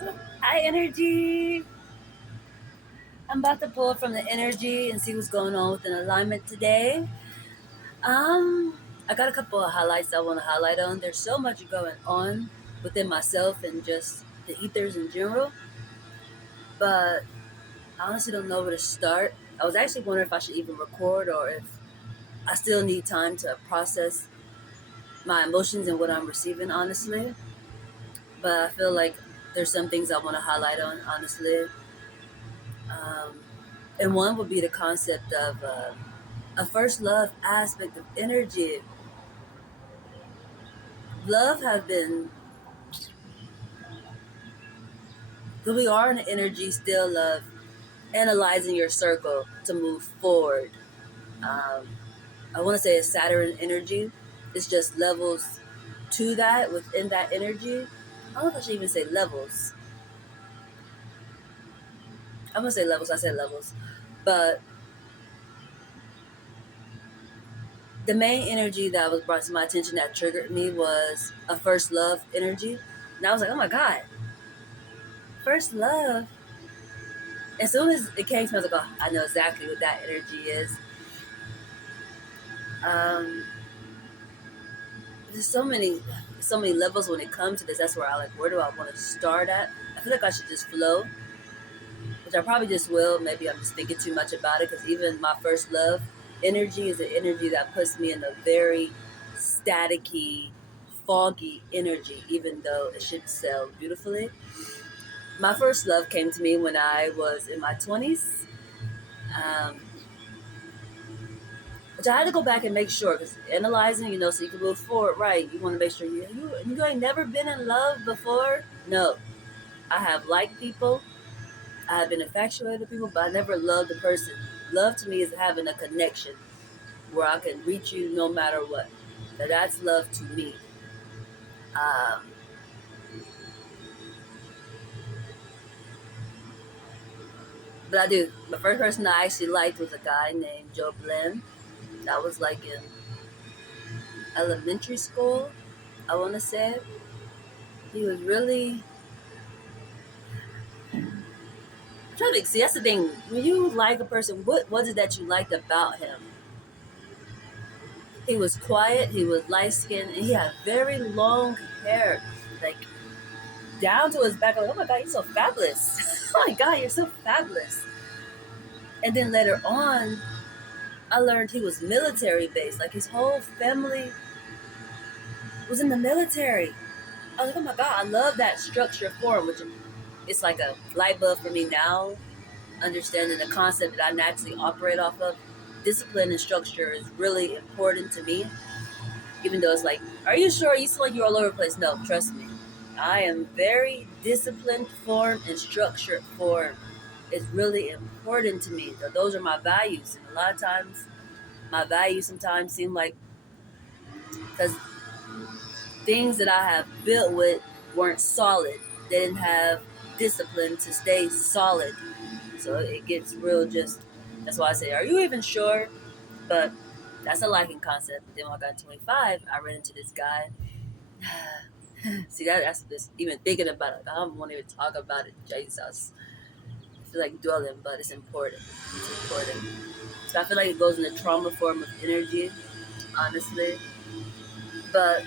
Hi, energy. I'm about to pull from the energy and see what's going on with an alignment today. I got a couple of highlights I want to highlight on. There's so much going on within myself and just the ethers in general, but I honestly don't know where to start. I was actually wondering if I should even record or if I still need time to process my emotions and what I'm receiving, honestly. But I feel like there's some things I want to highlight on, honestly. Um, and one would be the concept of a first love aspect of energy. Love have been, who we are in the energy, still love analyzing your circle to move forward. Um, I want to say it's Saturn energy. It's just levels to that within that energy. I don't know if I should even say levels. I'm gonna say levels. I said levels, but the main energy that was brought to my attention that triggered me was a first love energy, and I was like, oh my god, first love. As soon as it came to me, I was like, oh, I know exactly what that energy is. Um, there's so many levels when it comes to this. That's where I like, where do I want to start at? I feel like I should just flow, which I probably just will. Maybe I'm just thinking too much about it because even my first love energy is an energy that puts me in a very staticky, foggy energy, even though it should sell beautifully. My first love came to me when I was in my 20s. Um, which I had to go back and make sure because analyzing, so you can move forward, right? You want to make sure you ain't never been in love before. No, I have liked people, I have been infatuated with people, but I never loved a person. Love to me is having a connection where I can reach you no matter what. That's love to me. Um, but I do. The first person I actually liked was a guy named Joe Blinn. That was like in elementary school, I want to say. He was really trying to see. That's the thing. When you like a person, what was it that you liked about him? He was quiet. He was light skinned, and he had very long hair, like down to his back. I'm like, oh my god, you're so fabulous! Oh my god, you're so fabulous! And then later on, I learned he was military based. Like his whole family was in the military. I was like, oh my god, I love that structure for him, which it's like a light bulb for me now, understanding the concept that I naturally operate off of. Discipline and structure is really important to me, even though it's like, are you sure? You feel like you're all over the place. No, trust me. I am very disciplined form and structured form. It's really important to me. Those are my values. And a lot of times, my values sometimes seem like, because things that I have built with weren't solid. They didn't have discipline to stay solid. So it gets real just, that's why I say, are you even sure? But that's a liking concept. But then when I got 25, I ran into this guy. See, that's just even thinking about it. I don't want to even talk about it. Jesus. I feel like dwelling, but it's important. It's important. So I feel like it goes in the trauma form of energy, honestly. But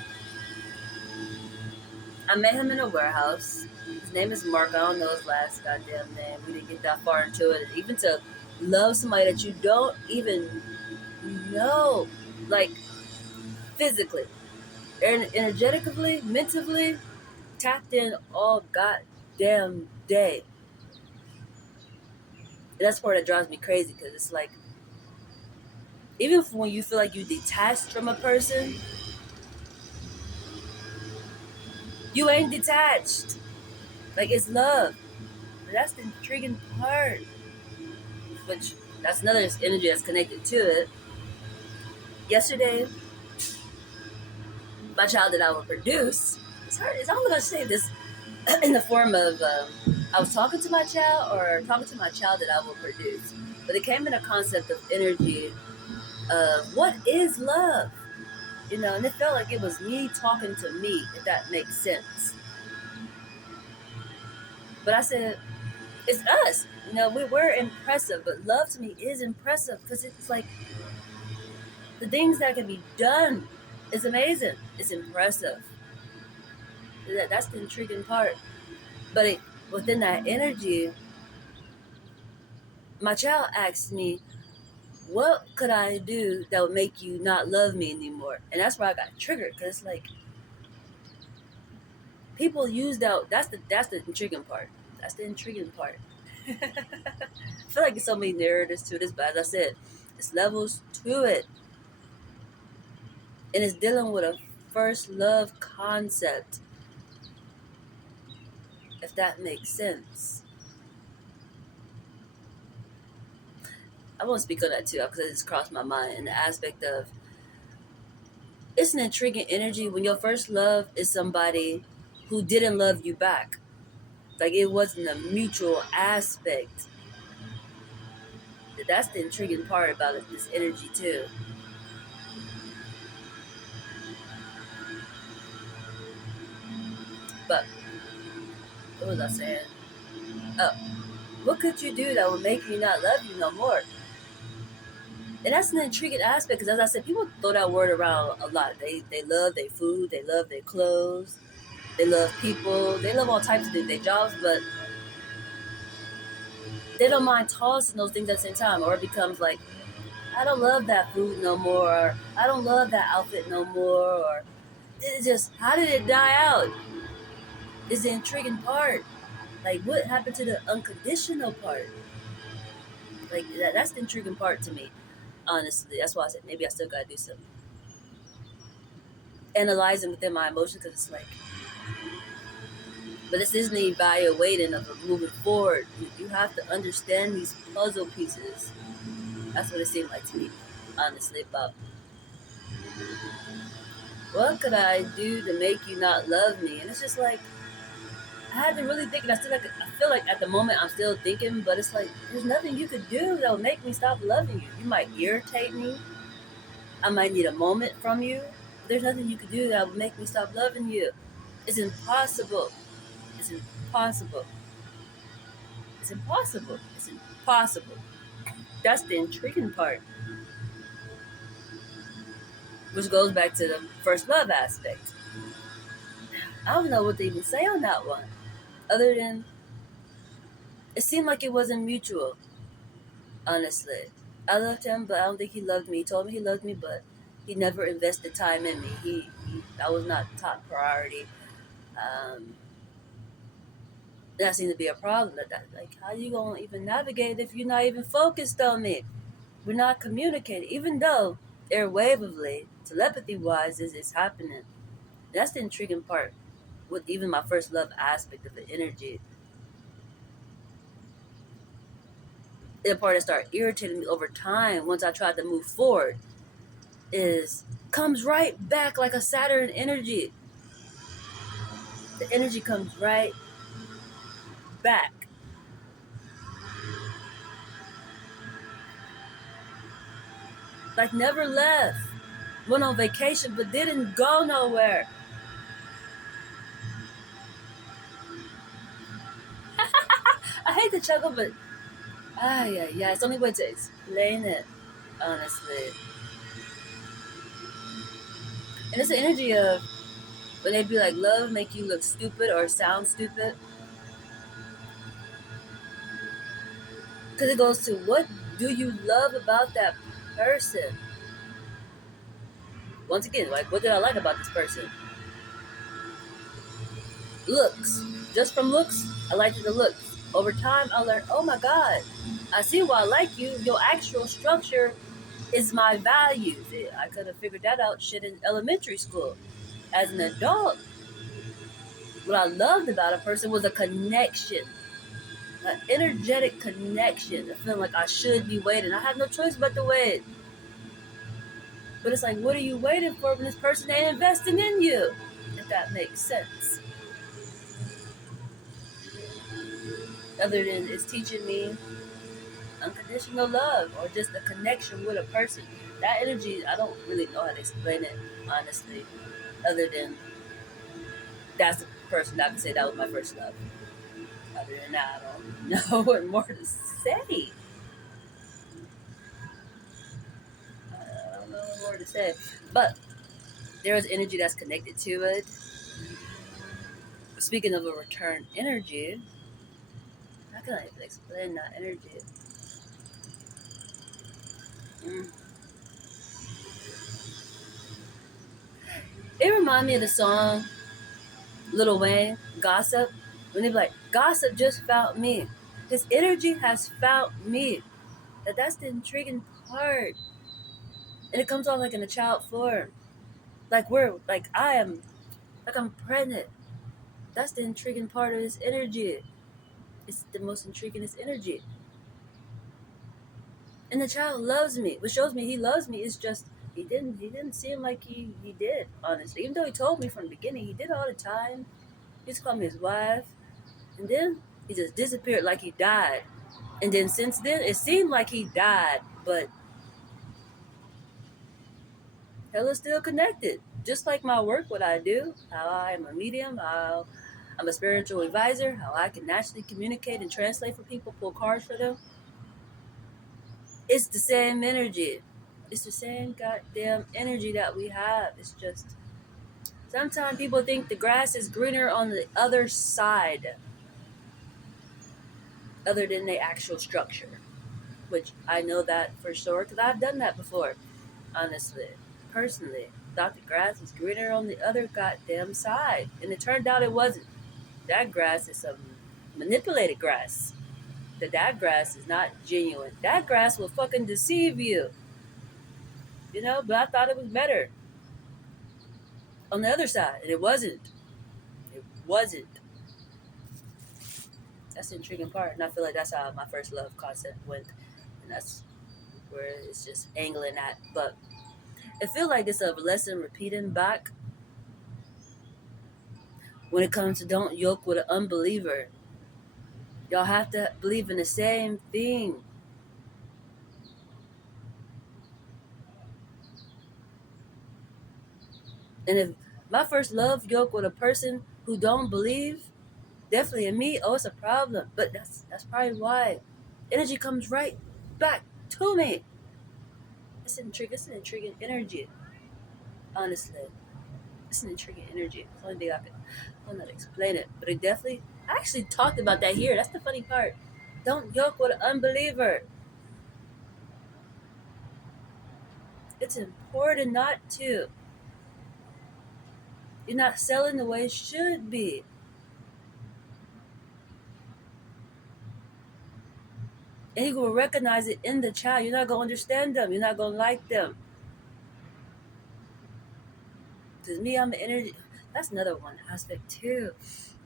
I met him in a warehouse. His name is Mark. I don't know his last goddamn name. We didn't get that far into it. Even to love somebody that you don't even know, like physically, energetically, mentally, tapped in all goddamn day. And that's part that drives me crazy because it's like, even when you feel like you detached from a person, you ain't detached. Like it's love. And that's the intriguing part. Which that's another energy that's connected to it. Yesterday, my child that I would produce, it's hard. It's only gonna say this in the form of I was talking to my child or talking to my child that I will produce. But it came in a concept of energy of what is love, and it felt like it was me talking to me, if that makes sense. But I said, it's us. We're impressive, but love to me is impressive because it's like the things that can be done is amazing. It's impressive. That's the intriguing part. But within that energy, my child asked me, what could I do that would make you not love me anymore? And that's where I got triggered because it's like people use that. That's the intriguing part. That's the intriguing part. I feel like there's so many narratives to this, but as I said, it's levels to it, and it's dealing with a first love concept, if that makes sense. I want to speak on that too because it just crossed my mind in the aspect of it's an intriguing energy when your first love is somebody who didn't love you back. Like it wasn't a mutual aspect. That's the intriguing part about it, this energy too. But what was I saying? Oh, what could you do that would make me not love you no more? And that's an intriguing aspect because, as I said, people throw that word around a lot. They love their food, they love their clothes, they love people, they love all types of things, their jobs, but they don't mind tossing those things at the same time, or it becomes like, I don't love that food no more, or I don't love that outfit no more, or it's just, how did it die out? Is the intriguing part. Like, what happened to the unconditional part? Like, that's the intriguing part to me, honestly. That's why I said maybe I still gotta do some analyzing within my emotions because it's like, but this isn't the evaluating of moving forward. You have to understand these puzzle pieces. That's what it seemed like to me, honestly. About what could I do to make you not love me? And it's just like I had to really think, and I feel like at the moment I'm still thinking, but it's like there's nothing you could do that will make me stop loving you. You might irritate me. I might need a moment from you. But there's nothing you could do that will make me stop loving you. It's impossible. It's impossible. It's impossible. It's impossible. That's the intriguing part, which goes back to the first love aspect. I don't know what to even say on that one, other than it seemed like it wasn't mutual. Honestly, I loved him, but I don't think he loved me. He told me he loved me, but he never invested time in me. He that was not top priority. Um, that seemed to be a problem. Like, how you gonna even navigate if you're not even focused on me? We're not communicating, even though airwavely, telepathy wise, is happening. That's the intriguing part with even my first love aspect of the energy. The part that started irritating me over time once I tried to move forward is comes right back like a Saturn energy. The energy comes right back. Like never left. Went on vacation but didn't go nowhere. I hate to chuckle, but yeah, it's the only way to explain it, honestly. And it's the energy of when they be like, love make you look stupid or sound stupid. Because it goes to what do you love about that person? Once again, like what did I like about this person? Looks. Just from looks, I liked the looks. Over time, I learned, oh my God, I see why I like you. Your actual structure is my values. I could have figured that out shit in elementary school. As an adult, what I loved about a person was a connection, an energetic connection, a feeling like I should be waiting. I have no choice but to wait. But it's like, what are you waiting for when this person ain't investing in you? If that makes sense. Other than it's teaching me unconditional love or just a connection with a person. That energy, I don't really know how to explain it, honestly, other than that's the person that I can say that was my first love. Other and I don't know what more to say. I don't know what more to say. But there is energy that's connected to it. Speaking of a return energy, how can I explain that energy? Mm. It reminds me of the song Lil Wayne, Gossip. When they be like, Gossip just found me. His energy has found me. That's the intriguing part. And it comes off like in a child form. Like I'm pregnant. That's the intriguing part of his energy. It's the most intriguingest energy. And the child loves me. What shows me he loves me is just he didn't seem like he did, honestly. Even though he told me from the beginning, he did all the time. He just called me his wife. And then he just disappeared like he died. And then since then it seemed like he died, but Hella's still connected. Just like my work, what I do, how I am a medium, how I'm a spiritual advisor, how I can naturally communicate and translate for people, pull cards for them. It's the same energy. It's the same goddamn energy that we have. It's just sometimes people think the grass is greener on the other side, other than the actual structure, which I know that for sure because I've done that before, honestly, personally. Thought the grass was greener on the other goddamn side, and it turned out it wasn't. That grass is some manipulated grass. That grass is not genuine. That grass will fucking deceive you, But I thought it was better on the other side, and it wasn't. It wasn't. That's the intriguing part, and I feel like that's how my first love concept went, and that's where it's just angling at. But I feel like it's a lesson repeating back when it comes to don't yoke with an unbeliever. Y'all have to believe in the same thing. And if my first love yoke with a person who don't believe, definitely in me, oh, it's a problem. But that's probably why energy comes right back to me. It's an intriguing energy, honestly. It's an intriguing energy. It's the only thing I don't know how to explain it. But it definitely, I actually talked about that here. That's the funny part. Don't yoke with an unbeliever. It's important not to. You're not selling the way it should be. And you will recognize it in the child. You're not going to understand them. You're not going to like them. Because me, I'm an energy. That's another one aspect, too,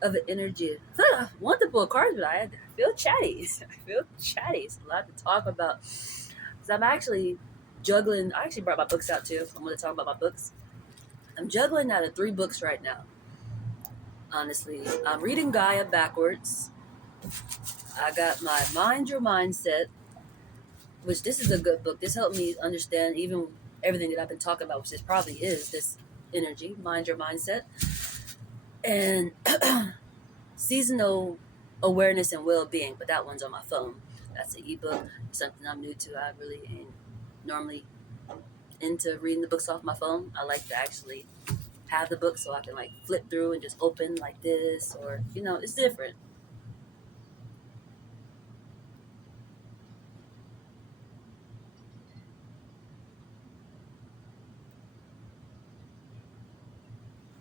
of the energy. I want to pull cards, but I feel chatty. I feel chatty. It's a lot to talk about. Because I'm actually juggling. I actually brought my books out, too. I'm going to talk about my books. I'm juggling out of 3 books right now, honestly. I'm reading Gaia backwards. I got my Mind Your Mindset, which this is a good book. This helped me understand even everything that I've been talking about, which this probably is this energy, Mind Your Mindset. And Seasonal Awareness and Well-Being, but that one's on my phone. That's an ebook. It's something I'm new to. I really ain't normally into reading the books off my phone. I like to actually have the book so I can like flip through and just open like this, or it's different.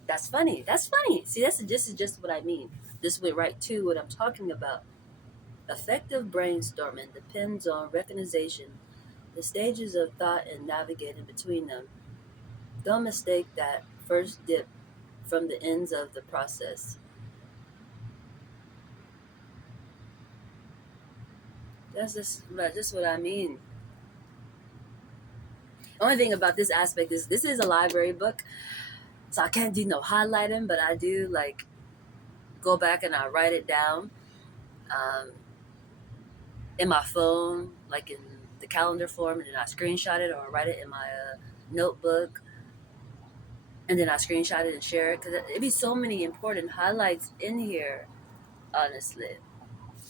That's funny. That's funny. See, this is just what I mean. This went right to what I'm talking about. Effective brainstorming depends on recognition, the stages of thought, and navigating between them. Don't mistake that first dip from the ends of the process. That's just what I mean. The only thing about this aspect is this is a library book, so I can't do no highlighting, but I do like go back and I write it down um, in my phone, like in the calendar form, and then I screenshot it or I write it in my notebook, and then I screenshot it and share it because it'd be so many important highlights in here, honestly.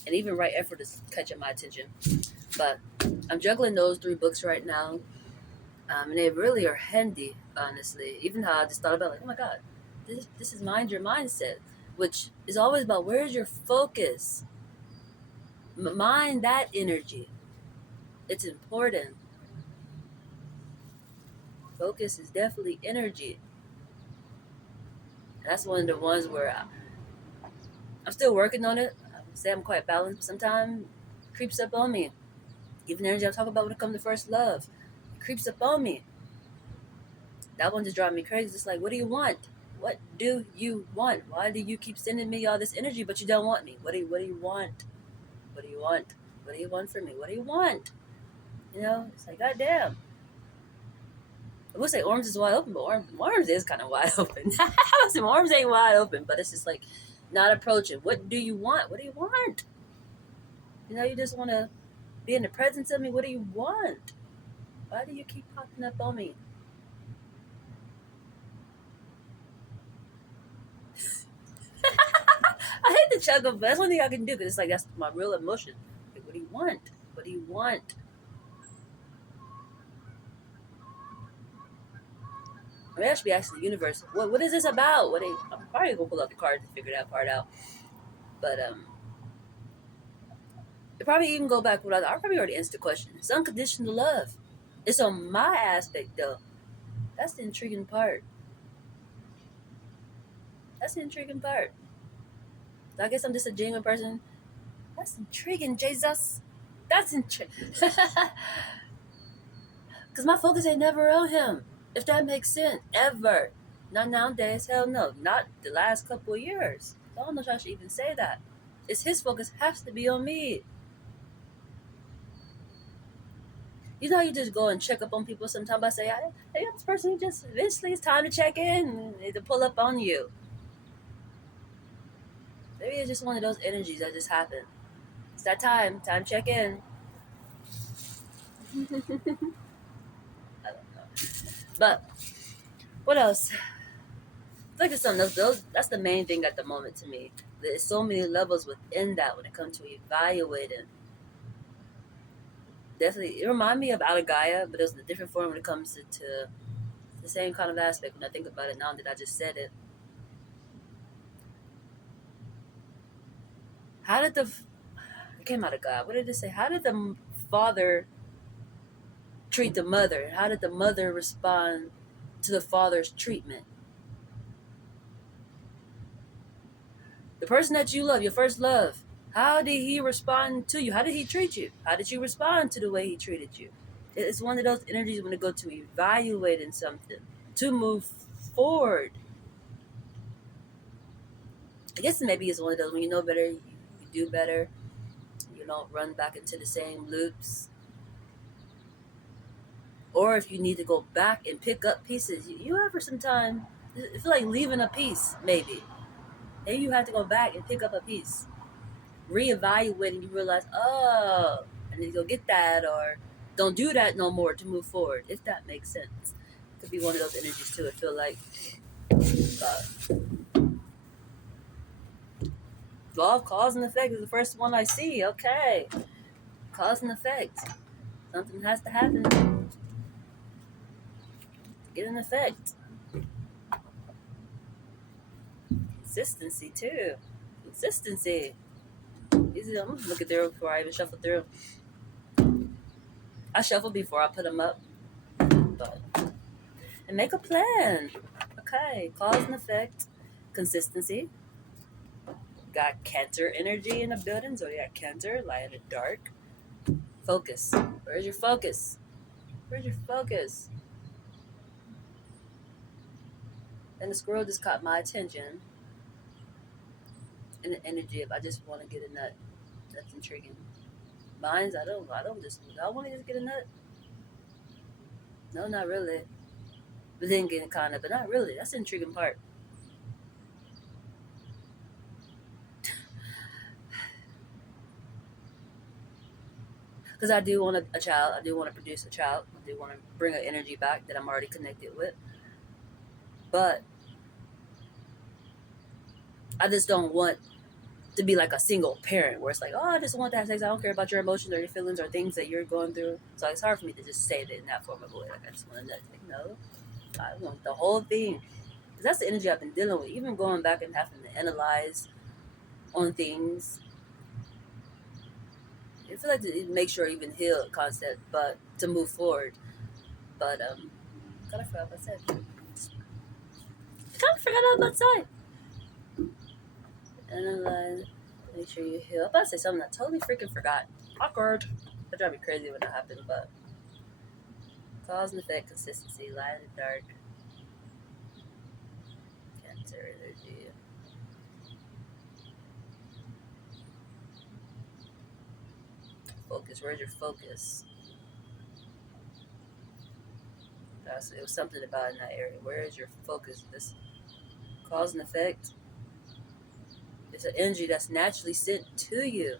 and even right effort is catching my attention. But I'm juggling those three books right now, and they really are handy, honestly. Even how I just thought about, like, oh my god, this is mind your mindset, which is always about where's your focus. Mind that energy. It's important. Focus is definitely energy. And that's one of the ones where I'm still working on it. I would say I'm quite balanced, but sometimes it creeps up on me. Even the energy I talk about when it comes to first love, it creeps up on me. That one just drives me crazy. It's like, what do you want? What do you want? Why do you keep sending me all this energy, but you don't want me? What do you want? What do you want? What do you want from me? What do you want? You know, it's like, goddamn. I would say arms is wide open, but arms is kind of wide open. Some arms ain't wide open, but it's just like not approaching. What do you want? What do you want? You know, you just want to be in the presence of me. What do you want? Why do you keep popping up on me? I hate the chuckle, but that's one thing I can do because it's like that's my real emotion. Like, what do you want? What do you want? I mean, I should be asking the universe, what is this about? I'm probably gonna pull out the cards to figure that part out. But it probably even go back what I probably already answered the question. It's unconditional love. It's on my aspect though. That's the intriguing part. That's the intriguing part. So I guess I'm just a genuine person. That's intriguing, Jesus. That's intriguing. Because my focus ain't never on him. If that makes sense. Ever. Not nowadays. Hell no. Not the last couple of years. I don't know if I should even say that. It's his focus has to be on me. You know, you just go and check up on people sometimes. I say, hey, this person just eventually it's time to check in and to pull up on you. Maybe it's just one of those energies that just happen. It's that time to check in. I don't know. But what else? I think it's something else. That's the main thing at the moment to me. There's so many levels within that when it comes to evaluating. Definitely, it reminds me of Gaia, but it's in a different form when it comes to the same kind of aspect. When I think about it now that I just said it, how did it came out of God? What did it say? How did the father treat the mother? How did the mother respond to the father's treatment? The person that you love, your first love, how did he respond to you? How did he treat you? How did you respond to the way he treated you? It's one of those energies when it goes to evaluating something, to move forward. I guess maybe it's one of those when you know better, you do better. You don't run back into the same loops. Or if you need to go back and pick up pieces, you ever sometimes feel like leaving a piece, maybe. Maybe you have to go back and pick up a piece. Reevaluate and you realize, oh, I need to go get that, or don't do that no more to move forward, if that makes sense. Could be one of those energies too, I feel like. Law of cause and effect is the first one I see. Okay. Cause and effect. Something has to happen to get an effect. Consistency too. Consistency. Easy. I'm gonna look at through before I even shuffle through. I shuffle before I put them up. But and make a plan. Okay. Cause and effect. Consistency. Got Cancer energy in the building, so you got Cancer, light and dark. Focus. Where's your focus? Where's your focus? And the squirrel just caught my attention. And the energy of I just want to get a nut. That's intriguing. Mine's I don't do I want to just get a nut? No, not really. But then getting kind of, but not really. That's the intriguing part. Because I do want a child. I do want to produce a child. I do want to bring an energy back that I'm already connected with. But I just don't want to be like a single parent where it's like, oh, I just want to have sex. I don't care about your emotions or your feelings or things that you're going through. So it's hard for me to just say it in that form of way. Like, I just want to nut. Like, no, I want the whole thing. Because that's the energy I've been dealing with. Even going back and having to analyze on things. I feel like it makes sure even heal a concept, but to move forward. But, kind of forgot what I said. Kind of forgot about that. Analyze. Make sure you heal. I'm about to say something I totally freaking forgot. Awkward. That drives me crazy when that happens, but cause and effect, consistency, light and dark, cancer energy. Focus. Where's your focus? It was something about in that area. Where is your focus? This cause and effect. It's an energy that's naturally sent to you.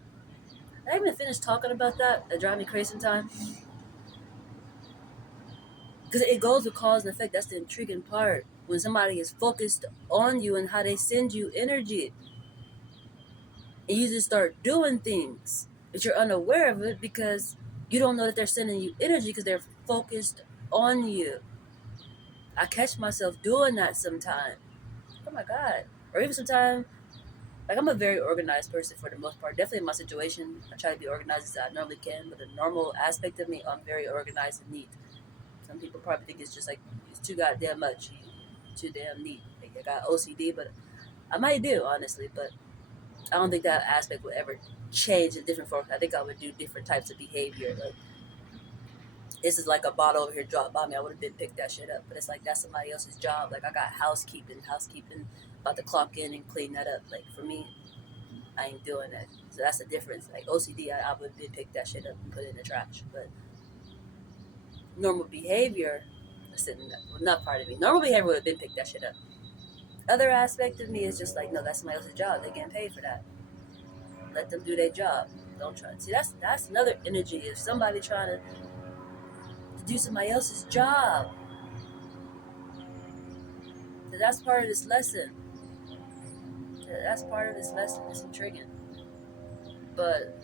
I haven't finished talking about that. That drives me crazy sometimes. Because it goes with cause and effect. That's the intriguing part. When somebody is focused on you and how they send you energy, and you just start doing things, but you're unaware of it because you don't know that they're sending you energy because they're focused on you. I catch myself doing that sometimes. Oh my God. Or even sometimes, like, I'm a very organized person for the most part. Definitely in my situation, I try to be organized as I normally can, but the normal aspect of me, I'm very organized and neat. Some people probably think it's just like, it's too goddamn much. Too damn neat. Like, I got OCD, but I might do, honestly, but I don't think that aspect would ever change in different forms. I think I would do different types of behavior. Like, this is like a bottle over here dropped by me. I would have been picked that shit up. But it's like that's somebody else's job. Like, I got housekeeping, about to clock in and clean that up. Like, for me, I ain't doing that. So that's the difference. Like, OCD, I would have been picked that shit up and put it in the trash. But normal behavior, well, not part of me. Normal behavior would have been picked that shit up. Other aspect of me is just like, no, that's somebody else's job. They're getting paid for that. Let them do their job. Don't try. See, that's another energy. If somebody trying to do somebody else's job, so that's part of this lesson. That's part of this lesson. It's intriguing. But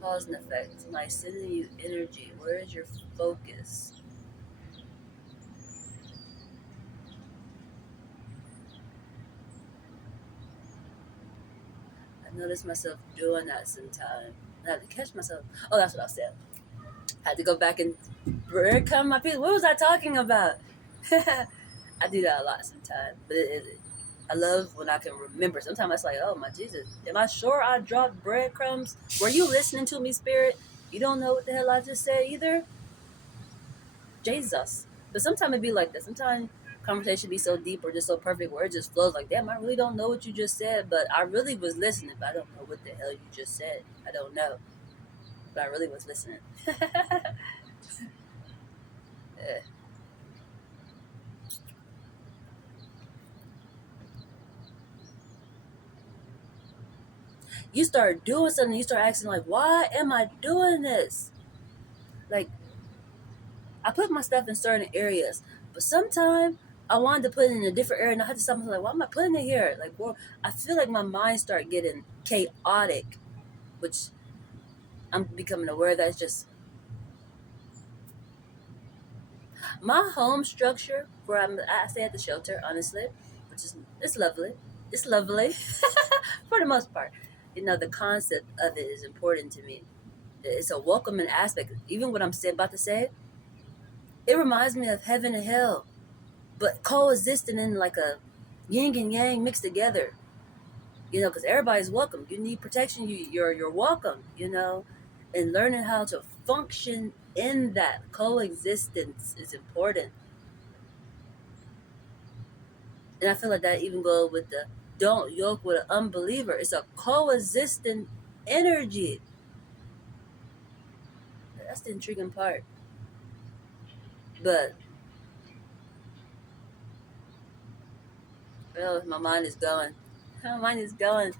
cause and effect. Somebody sending you energy. Where is your focus? I notice myself doing that sometimes. I have to catch myself. Oh, that's what I said. I had to go back and breadcrumb my piece. What was I talking about? I do that a lot sometimes. But I love when I can remember. Sometimes it's like, oh my Jesus, am I sure I dropped breadcrumbs? Were you listening to me, Spirit? You don't know what the hell I just said either? Jesus. But sometimes it be like that. Sometimes conversation be so deep or just so perfect where it just flows like, damn, I really don't know what you just said, but I really was listening, but I don't know what the hell you just said. I don't know. But I really was listening. Yeah. You start doing something, you start asking like, why am I doing this? Like, I put my stuff in certain areas, but sometimes I wanted to put it in a different area, and I had to stop myself like, why am I putting it here? Like, well, I feel like my mind start getting chaotic, which I'm becoming aware that it's just my home structure where I stay at the shelter, honestly, which is it's lovely. It's lovely for the most part. You know, the concept of it is important to me. It's a welcoming aspect. Even what I'm about to say, it reminds me of heaven and hell, but coexisting in like a yin and yang mixed together. You know, because everybody's welcome. You need protection. You're welcome. You know, and learning how to function in that coexistence is important. And I feel like that even goes with the don't yoke with an unbeliever. It's a coexistent energy. That's the intriguing part. But well, my mind is going. My mind is going.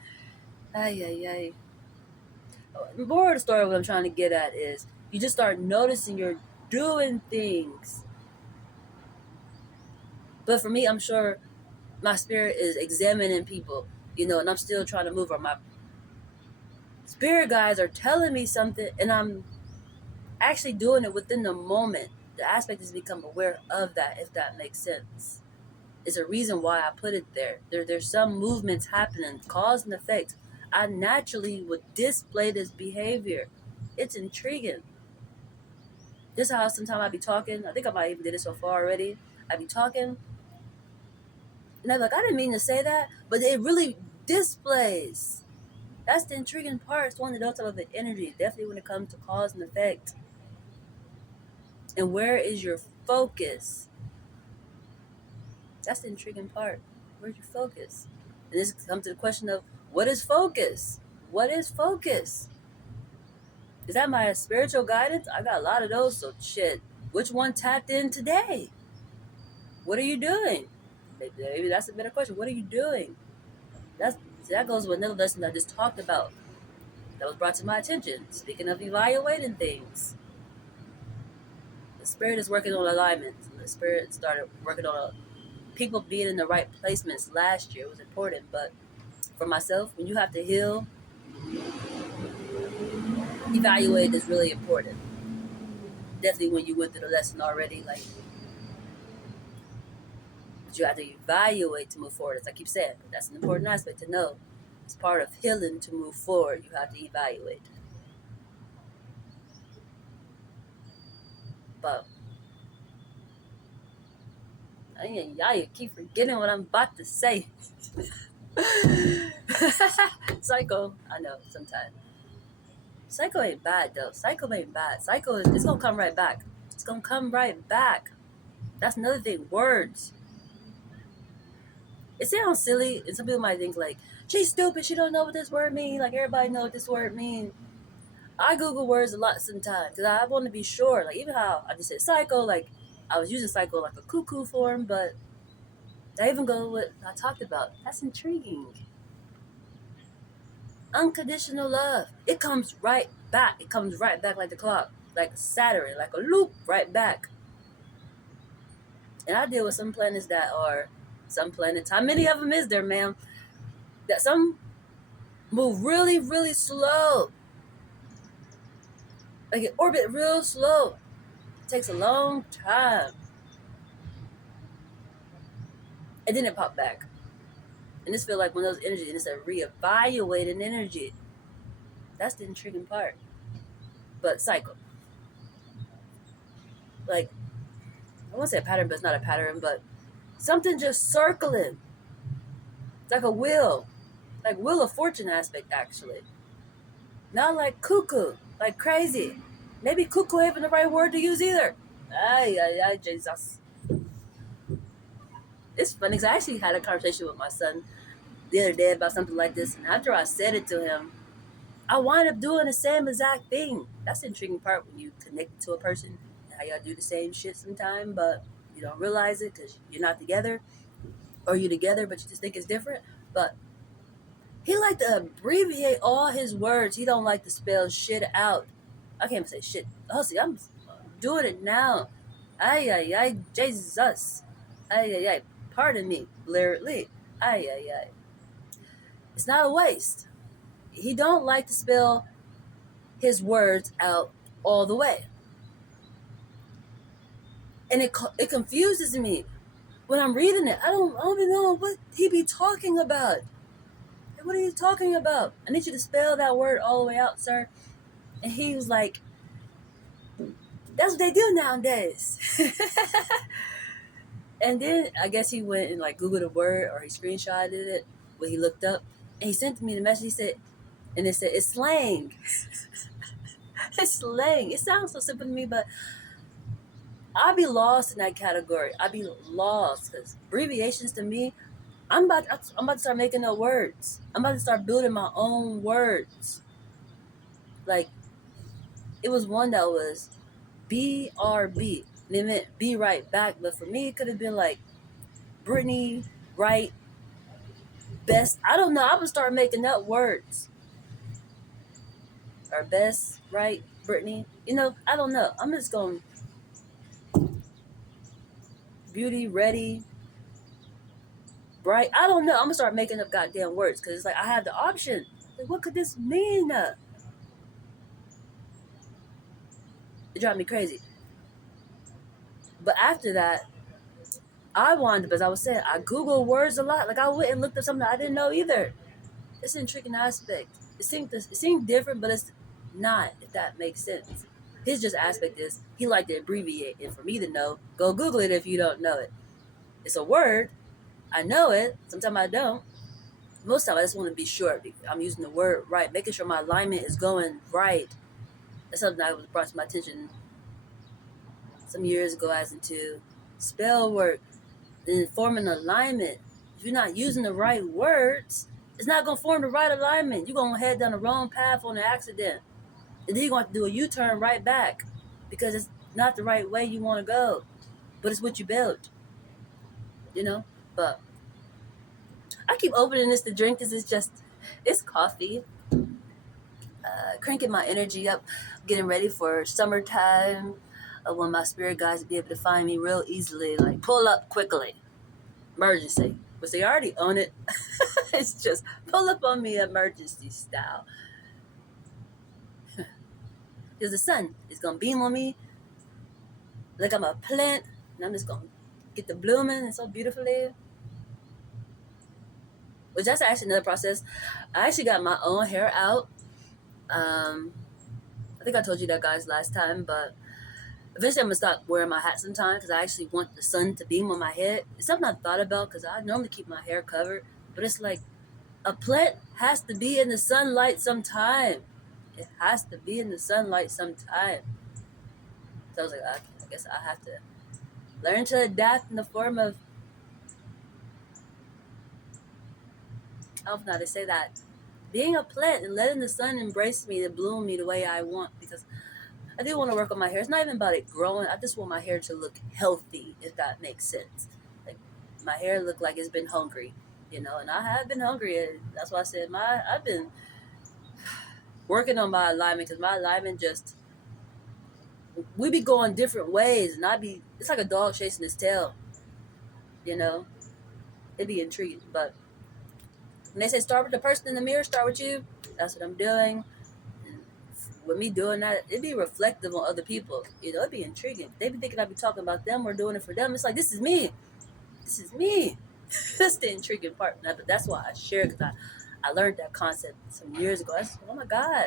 Ay ay ay. The moral of the story, what I'm trying to get at is you just start noticing you're doing things. But for me, I'm sure my spirit is examining people. and I'm still trying to move, or my spirit guides are telling me something, and I'm actually doing it within the moment. The aspect is become aware of that, if that makes sense. It's a reason why I put it there. There's some movements happening, cause and effect. I naturally would display this behavior. It's intriguing. This is how sometimes I be talking. I think I might even did it so far already. I be talking, and I'm like, I didn't mean to say that, but it really displays. That's the intriguing part. It's one of those type of the energy, definitely when it comes to cause and effect. And where is your focus? That's the intriguing part. Where's your focus? And this comes to the question of, what is focus? What is focus? Is that my spiritual guidance? I got a lot of those, so shit. Which one tapped in today? What are you doing? Maybe that's a better question. What are you doing? That's that goes with another lesson I just talked about. That was brought to my attention. Speaking of evaluating things, the spirit is working on alignment. The spirit started working on people being in the right placements last year. It was important, but for myself, when you have to heal, evaluate is really important. Definitely when you went through the lesson already, like, but you have to evaluate to move forward. As I keep saying, that's an important aspect to know. It's part of healing to move forward. You have to evaluate. But y'all keep forgetting what I'm about to say. Psycho, I know sometimes. Psycho ain't bad though. Psycho ain't bad. Psycho is it's gonna come right back. It's gonna come right back. That's another thing. Words. It sounds silly, and some people might think like, she's stupid. She don't know what this word means. Like everybody know what this word means. I Google words a lot sometimes because I want to be sure. Like even how I just said psycho, like I was using psycho like a cuckoo form, but I even go with what I talked about. That's intriguing. Unconditional love. It comes right back. It comes right back like the clock, like Saturn, like a loop right back. And I deal with some planets that are some planets. How many of them is there, ma'am? That some move really, really slow. Like it orbit real slow. It takes a long time. And then it pop back. And this feel like one of those energies, and it's a reevaluating energy. That's the intriguing part. But cycle. Like, I won't say a pattern, but it's not a pattern, but something just circling. It's like a wheel. Like Wheel of Fortune aspect, actually. Not like cuckoo, like crazy. Maybe cuckoo ain't even the right word to use either. Ay, ay, ay, Jesus. It's funny because I actually had a conversation with my son the other day about something like this, and after I said it to him, I wind up doing the same exact thing. That's the intriguing part when you connect to a person, how y'all do the same shit sometime, but you don't realize it because you're not together, or you're together but you just think it's different. But he like to abbreviate all his words. He don't like to spell shit out. I can't even say shit. Oh, see, I'm doing it now. Ay, ay, ay, Jesus. Ay, ay, ay. Pardon me, literally. Ay, ay, ay. It's not a waste. He don't like to spell his words out all the way. And it confuses me when I'm reading it. I don't even know what he be talking about. What are you talking about? I need you to spell that word all the way out, sir. And he was like, that's what they do nowadays. And then I guess he went and like Googled a word, or he screenshotted it when he looked up, and he sent me the message. He said, and it said, it's slang. It's slang. It sounds so simple to me, but I'll be lost in that category. I'll be lost because abbreviations to me, I'm about to start making up words. I'm about to start building my own words. Like, it was one that was BRB. And it meant be right back. But for me, it could have been like Brittany, right, best. I don't know. I would start making up words. Or best, right, Brittany. I don't know. I'm just going beauty, ready, bright. I don't know. I'm gonna start making up goddamn words because it's like I have the option. Like, what could this mean? It drives me crazy. But after that, I wanted, as I was saying, I Google words a lot. Like I went and looked up something I didn't know either. It's an intriguing aspect. It seemed different, but it's not. If that makes sense. His just aspect is he liked to abbreviate, and for me to know, go Google it if you don't know it. It's a word. I know it. Sometimes I don't. Most time I just want to be sure I'm using the word right, making sure my alignment is going right. That's something that was brought to my attention some years ago as into spell work and forming alignment. If you're not using the right words, it's not gonna form the right alignment. You're gonna head down the wrong path on an accident. And then you're gonna have to do a U-turn right back because it's not the right way you wanna go. But it's what you built, you know? But I keep opening this to drink because it's coffee. Cranking my energy up, getting ready for summertime. I want my spirit guys to be able to find me real easily, like pull up quickly, emergency. But they already own it. It's just pull up on me emergency style. Because the sun is gonna beam on me like I'm a plant, and I'm just gonna get the blooming and so beautifully. Which that's actually another process. I actually got my own hair out. I think I told you that guys last time, but eventually I'm gonna stop wearing my hat sometimes because I actually want the sun to beam on my head. It's something I thought about because I normally keep my hair covered, but it's like a plant has to be in the sunlight sometime. It has to be in the sunlight sometime. So I was like, I guess I have to learn to adapt in the form of, I don't know how to say that, being a plant and letting the sun embrace me to bloom me the way I want because I do want to work on my hair. It's not even about it growing. I just want my hair to look healthy, if that makes sense. Like my hair look like it's been hungry, and I have been hungry. And that's why I said I've been working on my alignment because my alignment just we be going different ways, and it's like a dog chasing his tail, you know. It'd be intriguing, but when they say start with the person in the mirror, start with you. That's what I'm doing. And with me doing that, it'd be reflective on other people. It'd be intriguing. They be thinking I'd be talking about them or doing it for them. It's like this is me. This is me. That's the intriguing part. But that's why I share because I learned that concept some years ago. Oh my God.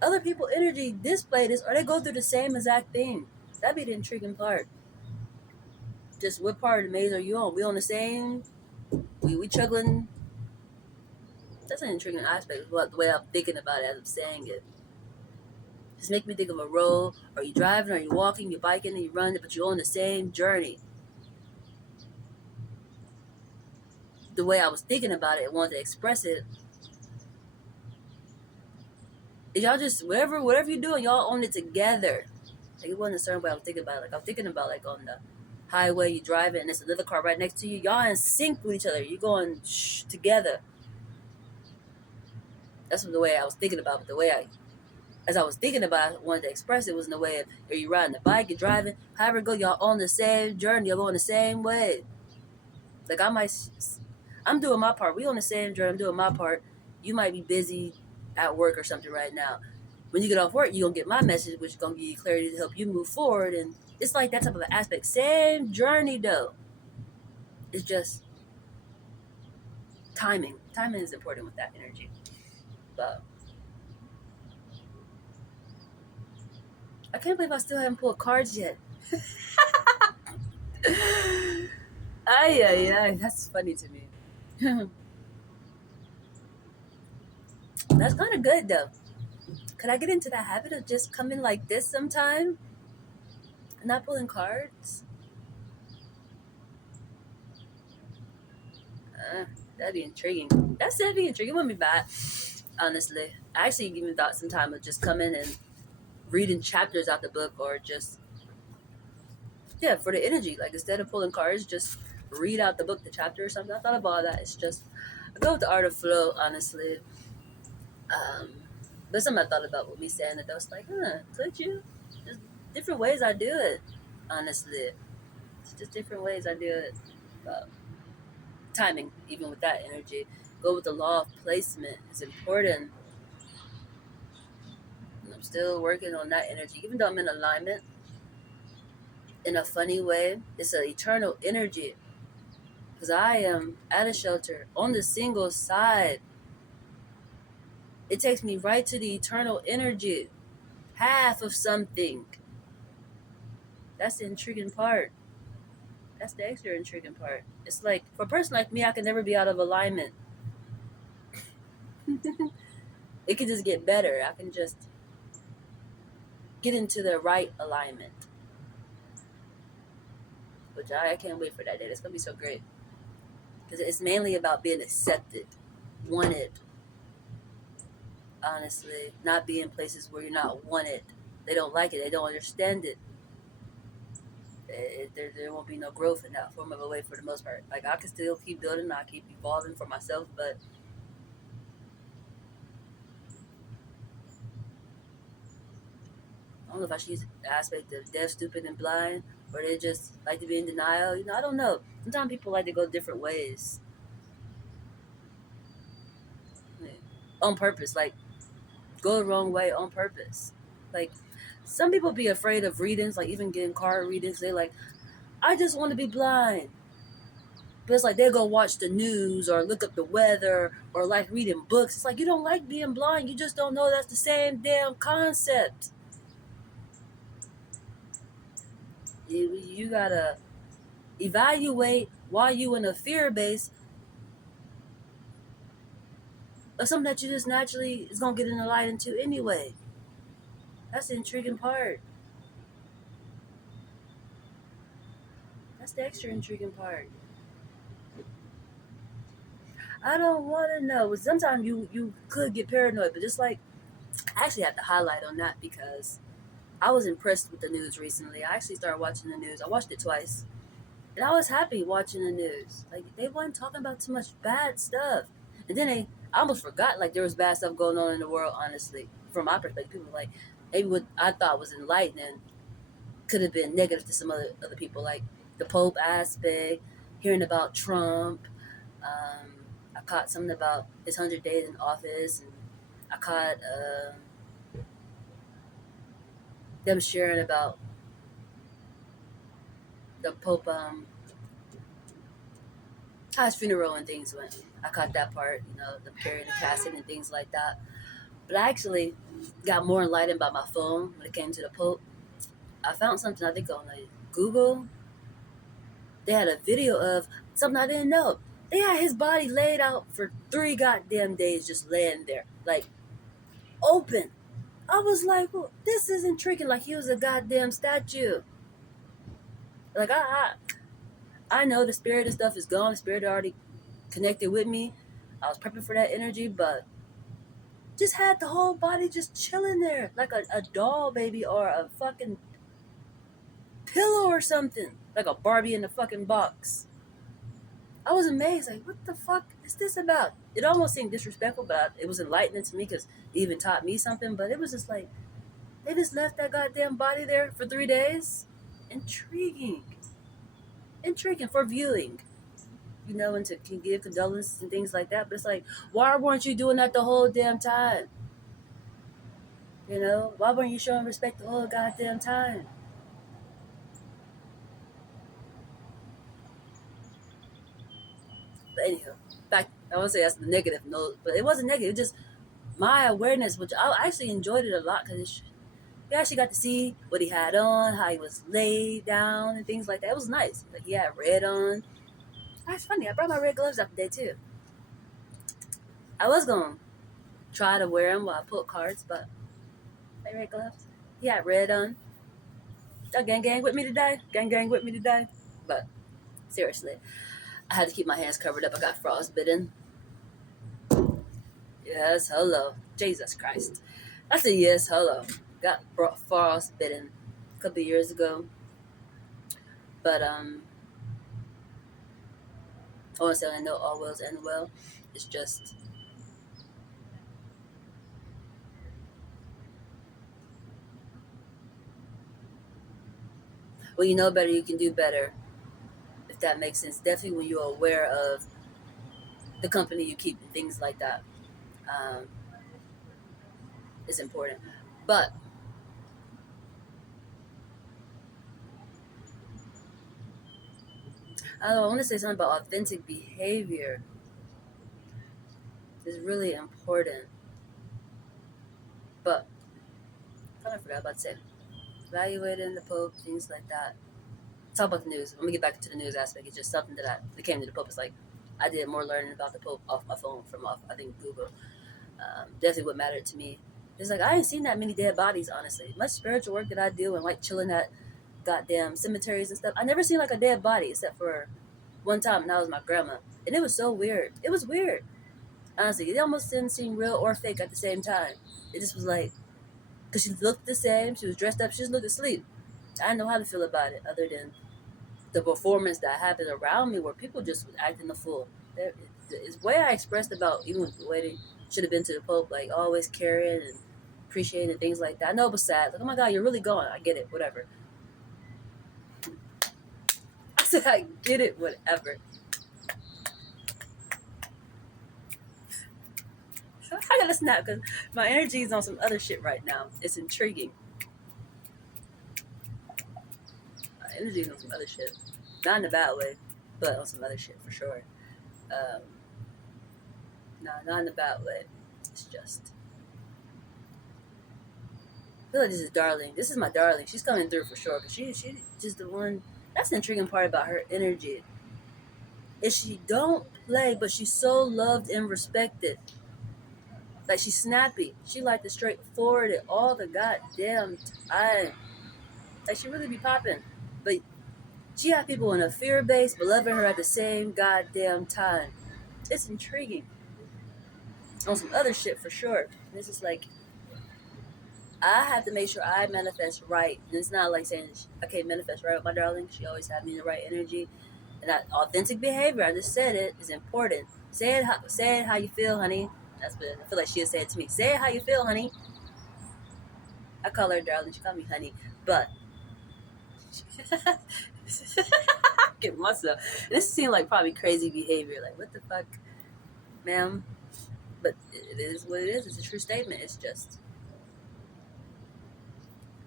Other people energy display this or they go through the same exact thing. That'd be the intriguing part. Just what part of the maze are you on? We on the same? We chuggling? That's an intriguing aspect of the way I'm thinking about it as I'm saying it. Just make me think of a road. Are you driving? Are you walking? You biking? Are you running? But you're on the same journey. The way I was thinking about it and wanted to express it, is y'all just whatever you're doing, y'all own it together. Like it wasn't a certain way I was thinking about it. Like I'm thinking about like on the highway, you driving, and there's another car right next to you. Y'all in sync with each other. You're going together. That's the way I was thinking about it. But the way as I was thinking about it, I wanted to express it was in the way of, are you riding the bike, you're driving, however it go, y'all on the same journey, y'all going the same way. Like I'm doing my part. We on the same journey. I'm doing my part. You might be busy at work or something right now. When you get off work, you're gonna get my message, which is gonna give you clarity to help you move forward. And it's like that type of an aspect. Same journey though. It's just timing. Timing is important with that energy. But I can't believe I still haven't pulled cards yet. Ay, ay, ay. That's funny to me. That's kind of good though. Could I get into the habit of just coming like this sometime and not pulling cards? Uh, that'd be intriguing. That'd be intriguing. It wouldn't be bad, honestly. I actually even thought sometime of just coming and reading chapters out the book or just, yeah, for the energy. Like instead of pulling cards, just read out the book, the chapter or something. I thought about all that. It's just, I go with the art of flow, honestly. Um, but something I thought about with me saying that, I was like, could you? Just different ways I do it, honestly. It's just different ways I do it. But timing, even with that energy. Go with the law of placement is important. And I'm still working on that energy, even though I'm in alignment in a funny way. It's an eternal energy because I am at a shelter on the single side. It takes me right to the eternal energy, half of something. That's the intriguing part. That's the extra intriguing part. It's like for a person like me, I can never be out of alignment. It can just get better. I can just get into the right alignment, which I can't wait for that day. It's gonna be so great because it's mainly about being accepted, wanted. Honestly, not be in places where you're not wanted. They don't like it. They don't understand it. There won't be no growth in that form of a way for the most part. Like I can still keep building, I keep evolving for myself, but I don't know if I should use the aspect of deaf, stupid, and blind, or they just like to be in denial. I don't know. Sometimes people like to go different ways, like, on purpose. Like go the wrong way on purpose. Like some people be afraid of readings, like even getting card readings. They like, I just want to be blind. But it's like they go watch the news or look up the weather or like reading books. It's like you don't like being blind. You just don't know that's the same damn concept. You gotta evaluate why you in a fear base of something that you just naturally is gonna get in the light into anyway. That's the intriguing part. That's the extra intriguing part. I don't want to know. Sometimes you could get paranoid, but just like I actually have to highlight on that because I was impressed with the news recently. I actually started watching the news. I watched it twice, and I was happy watching the news. Like they weren't talking about too much bad stuff, and then I almost forgot like there was bad stuff going on in the world. Honestly, from my perspective, people were like maybe what I thought was enlightening could have been negative to some other people, like the Pope aspect, hearing about Trump. Um, I caught something about his 100 days in office, and I caught them sharing about the Pope, how his funeral and things went. I caught that part, them carrying the casket and things like that. But I actually got more enlightened by my phone when it came to the Pope. I found something I think on like Google. They had a video of something I didn't know. They had his body laid out for 3 goddamn days, just laying there, like open. I was like, well, this is intriguing. Like he was a goddamn statue. Like I know the spirit and stuff is gone. The spirit already connected with me. I was prepping for that energy, but just had the whole body just chilling there, like a doll baby or a fucking pillow or something, like a Barbie in a fucking box. I was amazed. Like, what the fuck is this about? It almost seemed disrespectful, but it was enlightening to me because it even taught me something. But it was just like they just left that goddamn body there for 3 days. Intriguing, intriguing for viewing. And to can give condolences and things like that. But it's like, why weren't you doing that the whole damn time? Why weren't you showing respect the whole goddamn time? But anyhow, back. I want to say that's the negative note, but it wasn't negative. It just my awareness, which I actually enjoyed it a lot because you actually got to see what he had on, how he was laid down, and things like that. It was nice. Like he had red on. That's funny. I brought my red gloves out today too. I was gonna try to wear them while I pulled cards, but my red gloves. He had red on. Y'all gang with me today. Gang with me today. But seriously, I had to keep my hands covered up. I got frostbitten. Yes, hello. Jesus Christ. I said yes, hello. Got frostbitten a couple years ago. But I want to say I know all wills end well. It's just when you know better, you can do better. If that makes sense. Definitely when you're aware of the company you keep and things like that um, is important. But I don't know, I want to say something about authentic behavior is really important. But I kind of forgot about to say evaluating the Pope, things like that. Talk about the news. Let me get back to the news aspect. It's just something that came to the Pope. It's like I did more learning about the Pope off my phone from off I think Google. Definitely what mattered to me. It's like I ain't seen that many dead bodies, honestly. Much spiritual work that I do and like chilling at goddamn cemeteries and stuff. I never seen like a dead body except for one time, and that was my grandma. And it was so weird. It was weird. Honestly, it almost didn't seem real or fake at the same time. It just was like, because she looked the same, she was dressed up, she just looked asleep. I didn't know how to feel about it other than the performance that happened around me where people just was acting the fool. It's way I expressed about even the way they should have been to the Pope, like always caring and appreciating and things like that. I know it was sad. Like, oh my God, you're really going. I get it, whatever. I said, I get it, whatever. I gotta snap because my energy is on some other shit right now. It's intriguing. My energy is on some other shit. Not in a bad way, but on some other shit for sure. Um, nah, not in a bad way. It's just. I feel like this is darling. This is my darling. She's coming through for sure. Cause she just the one. That's the intriguing part about her energy. Is she don't play, but she's so loved and respected. Like she's snappy. She like to straightforward it all the goddamn time. Like she really be popping. But she had people in a fear base, but loving her at the same goddamn time. It's intriguing. On some other shit for sure. And it's just like I have to make sure I manifest right. And it's not like saying I can't manifest right with my darling. She always had me in the right energy. And that authentic behavior, I just said it, is important. Say it how you feel, honey. That's what I feel like she'll say it to me. Say it how you feel, honey. I call her darling. She call me honey. But get myself. This seemed like probably crazy behavior. Like what the fuck, ma'am? But it is what it is. It's a true statement. It's just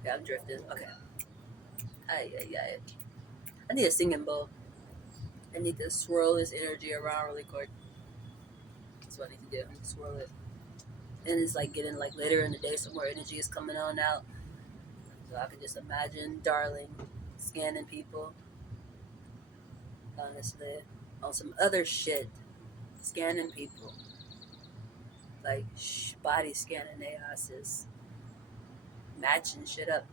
yeah, I'm drifting. Okay. I need a singing bowl. I need to swirl this energy around really quick. That's what I need to do. I need to swirl it. And it's like getting like later in the day, some more energy is coming on out. So I can just imagine darling scanning people, honestly, on some other shit, scanning people, like body scanning their asses, matching shit up.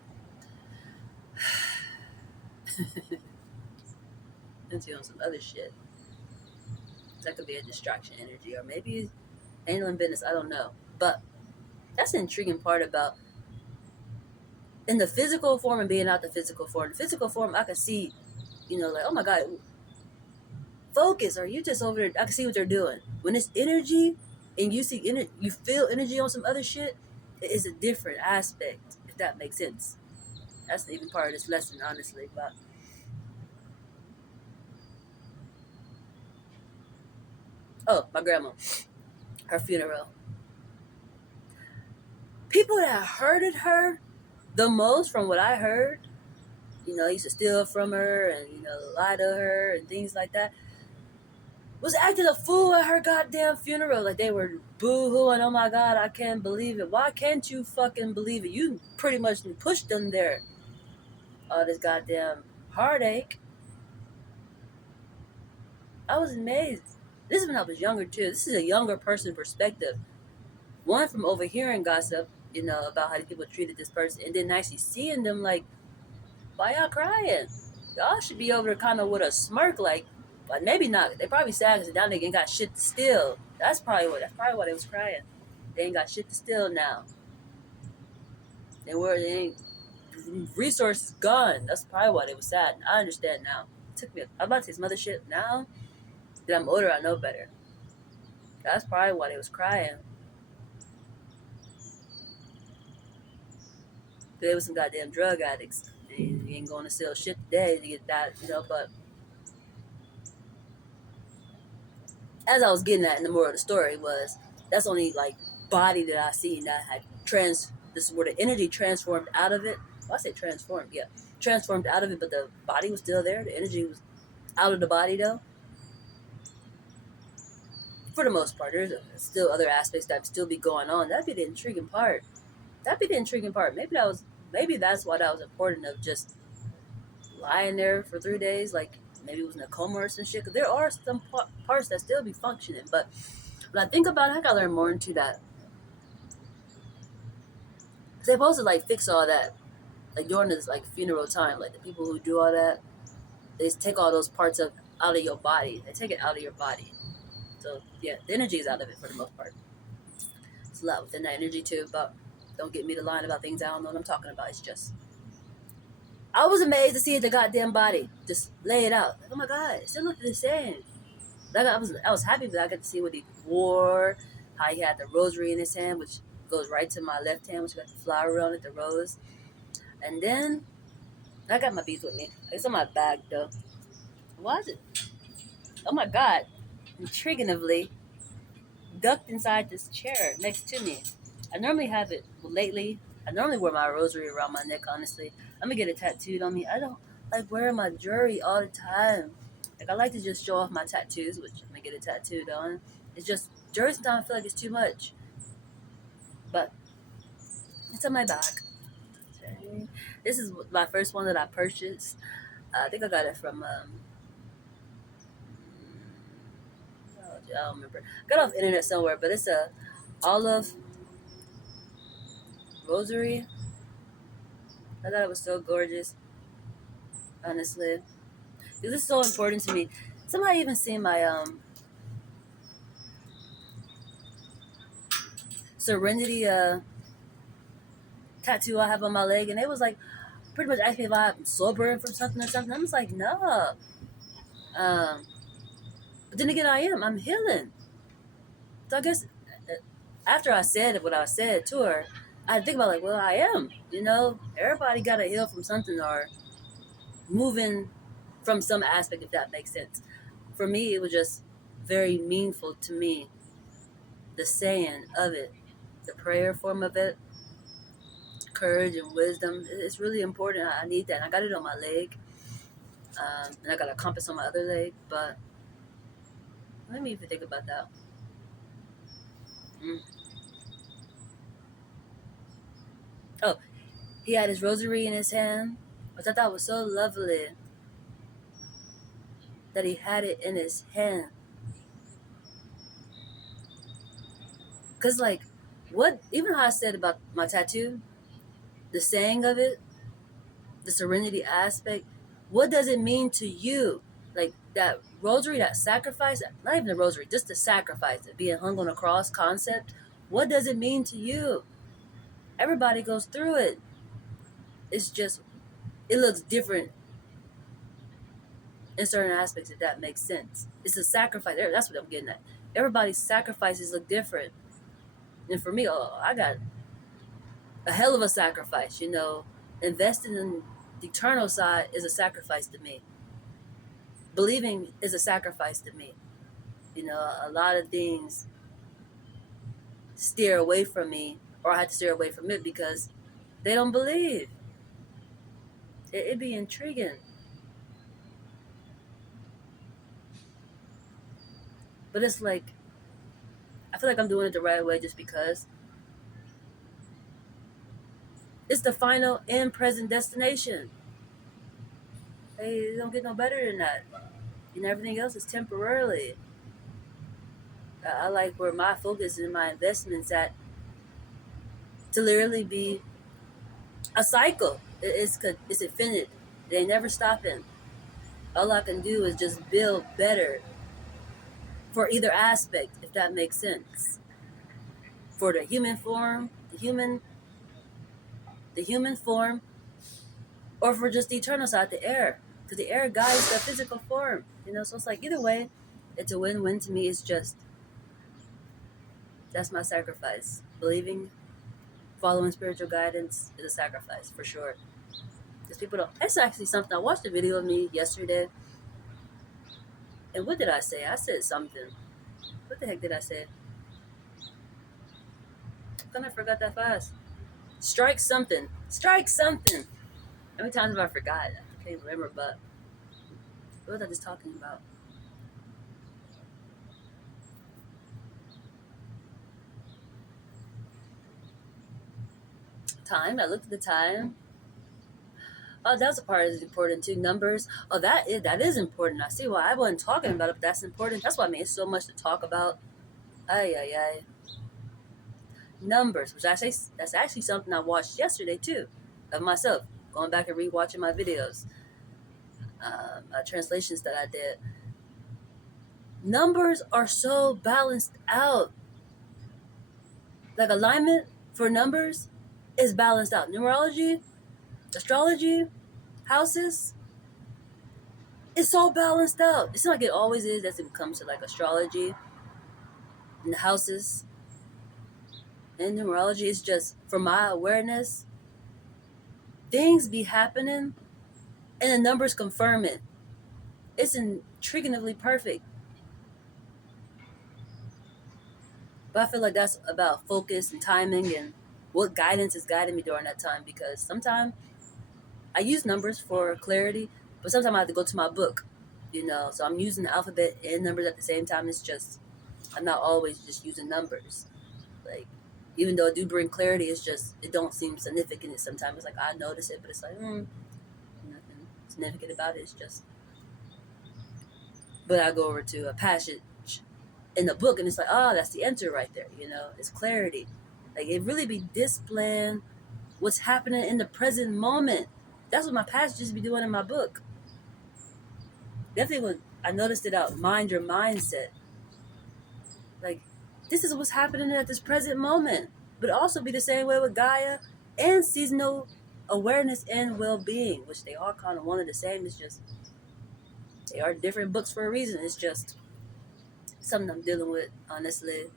Into on some other shit. That could be a distraction energy, or maybe handling business. I don't know, but that's the intriguing part about in the physical form and being out the physical form. The physical form, I can see, like oh my God, focus, or you just over there. I can see what they're doing. When it's energy, and you see you feel energy on some other shit. It is a different aspect, if that makes sense. That's even part of this lesson, honestly. But oh, my grandma, her funeral. People that hurted her the most, from what I heard, used to steal from her and lie to her and things like that, was acting a fool at her goddamn funeral. Like they were boo-hooing, oh my God, I can't believe it. Why can't you fucking believe it? You pretty much pushed them there. All this goddamn heartache. I was amazed. This is when I was younger too. This is a younger person perspective. One, from overhearing gossip, about how the people treated this person, and then actually seeing them like, why y'all crying? Y'all should be over there kind of with a smirk, like, but maybe not. They probably sad because now they ain't got shit to steal. That's probably why they was crying. They ain't got shit to steal now. They ain't resources gone. That's probably why they was sad. I understand now. It took me. I'm about to say some other shit now. That I'm older, I know better. That's probably why they was crying. They was some goddamn drug addicts. And you ain't going to sell shit today to get that, but as I was getting at in the moral of the story was that's the only like body that I seen that had this is where the energy transformed out of it. Well, I say transformed, yeah. Transformed out of it, but the body was still there. The energy was out of the body though. For the most part, there's still other aspects that still be going on. That'd be the intriguing part. That'd be the intriguing part. Maybe that's why that was important of just lying there for 3 days. Like maybe it was in a coma or some shit. Cause there are some parts that still be functioning. But when I think about it, I gotta learn more into that. Cause they supposed to like fix all that. Like during this like funeral time, like the people who do all that, they just take all those parts of out of your body. They take it out of your body. So yeah, the energy is out of it for the most part. It's a lot within that energy too, but don't get me to lying about things I don't know what I'm talking about. It's just I was amazed to see the goddamn body just lay it out. Like, oh my god, it still looked the same. Like I was happy that I got to see what he wore, how he had the rosary in his hand, which goes right to my left hand, which got the flower on it, the rose. And then I got my beads with me. It's in my bag though. Why is it? Oh my god. Intriguingly, ducked inside this chair next to me. I normally have it lately. I normally wear my rosary around my neck, honestly. I'm gonna get it tattooed on me. I don't like wearing my jewelry all the time. Like I like to just show off my tattoos, which I'm gonna get it tattooed on. It's just jewelry sometimes I feel like it's too much. But it's on my back. Okay. This is my first one that I purchased. I think I got it from I don't remember. I got it off the internet somewhere, but it's a olive rosary. I thought it was so gorgeous, honestly. This is so important to me. Somebody even seen my Serenity tattoo I have on my leg, and they was like pretty much asking me if I'm sobering from something or something. I was like, no. Um, but then again, I am. I'm healing. So I guess after I said what I said to her, I think about like, well, I am. You know, everybody got to heal from something or moving from some aspect, if that makes sense. For me, it was just very meaningful to me, the saying of it, the prayer form of it, courage and wisdom. It's really important. I need that. And I got it on my leg, and I got a compass on my other leg. But let me even think about that. Mm. Oh, he had his rosary in his hand, which I thought was so lovely that he had it in his hand. Cause like, what? Even how I said about my tattoo, the saying of it, the serenity aspect. What does it mean to you? Like that rosary, that sacrifice, not even the rosary, just the sacrifice, it being hung on a cross concept. What does it mean to you? Everybody goes through it. It's just, it looks different in certain aspects, if that makes sense. It's a sacrifice. That's what I'm getting at. Everybody's sacrifices look different. And for me, oh, I got a hell of a sacrifice, you know. Investing in the eternal side is a sacrifice to me. Believing is a sacrifice to me. You know, a lot of things steer away from me, or I had to steer away from it because they don't believe. It'd be intriguing. But it's like, I feel like I'm doing it the right way just because it's the final and present destination. Hey, it don't get no better than that. And everything else is temporarily. I like where my focus and my investments at to literally be a cycle. It's infinite. It ain't never stopping. All I can do is just build better for either aspect, if that makes sense. For the human form, the human form, or for just the eternal side, the air. Because the air guides the physical form. You know, so it's like either way, it's a win-win to me. It's just that's my sacrifice. Believing, following spiritual guidance is a sacrifice for sure. Because people don't. That's actually something. I watched a video of me yesterday, and what did I say? I said something. What the heck did I say? I kind of forgot that fast. Strike something. Strike something. How many times have I forgot? I can't remember, but what was I just talking about? Time. I looked at the time. Oh, that's a part that's important too. Numbers. Oh, that is important. I see why I wasn't talking about it, but that's important. That's why I mean it's so much to talk about. Ay ay ay. Numbers, which I say that's actually something I watched yesterday too, of myself. Going back and rewatching my videos, translations that I did. Numbers are so balanced out. Like alignment for numbers is balanced out. Numerology, astrology, houses, it's so balanced out. It's not like it always is as it comes to like astrology and the houses and numerology. It's just from my awareness, things be happening and the numbers confirm it. It's intriguingly perfect. But I feel like that's about focus and timing and what guidance is guiding me during that time because sometimes I use numbers for clarity, but sometimes I have to go to my book, So I'm using the alphabet and numbers at the same time. It's just I'm not always just using numbers. Like even though it do bring clarity, it's just it don't seem significant. Sometimes it's like I notice it, but it's like nothing significant about it. It's just. But I go over to a passage in the book, and it's like, oh, that's the enter right there. It's clarity. Like it really be displaying what's happening in the present moment. That's what my passages be doing in my book. Definitely when I noticed it out, mind your mindset. Like, this is what's happening at this present moment. But also be the same way with Gaia and seasonal awareness and well being, which they are kind of one and the same. It's just they are different books for a reason. It's just something I'm dealing with, honestly.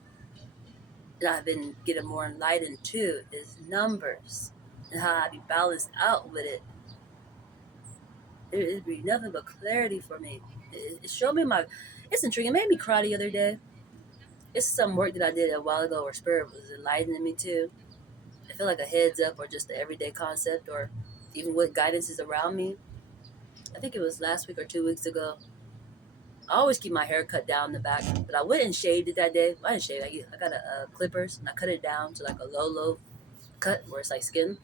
That I've been getting more enlightened to is numbers and how I be balanced out with it. It'd be nothing but clarity for me. It showed me it's intriguing. It made me cry the other day. It's some work that I did a while ago where spirit was enlightening me too. I feel like a heads up or just the everyday concept or even what guidance is around me. I think it was last week or 2 weeks ago. I always keep my hair cut down in the back, but I went and shaved it that day. I didn't shave. I got a clippers and I cut it down to like a low cut where it's like skin.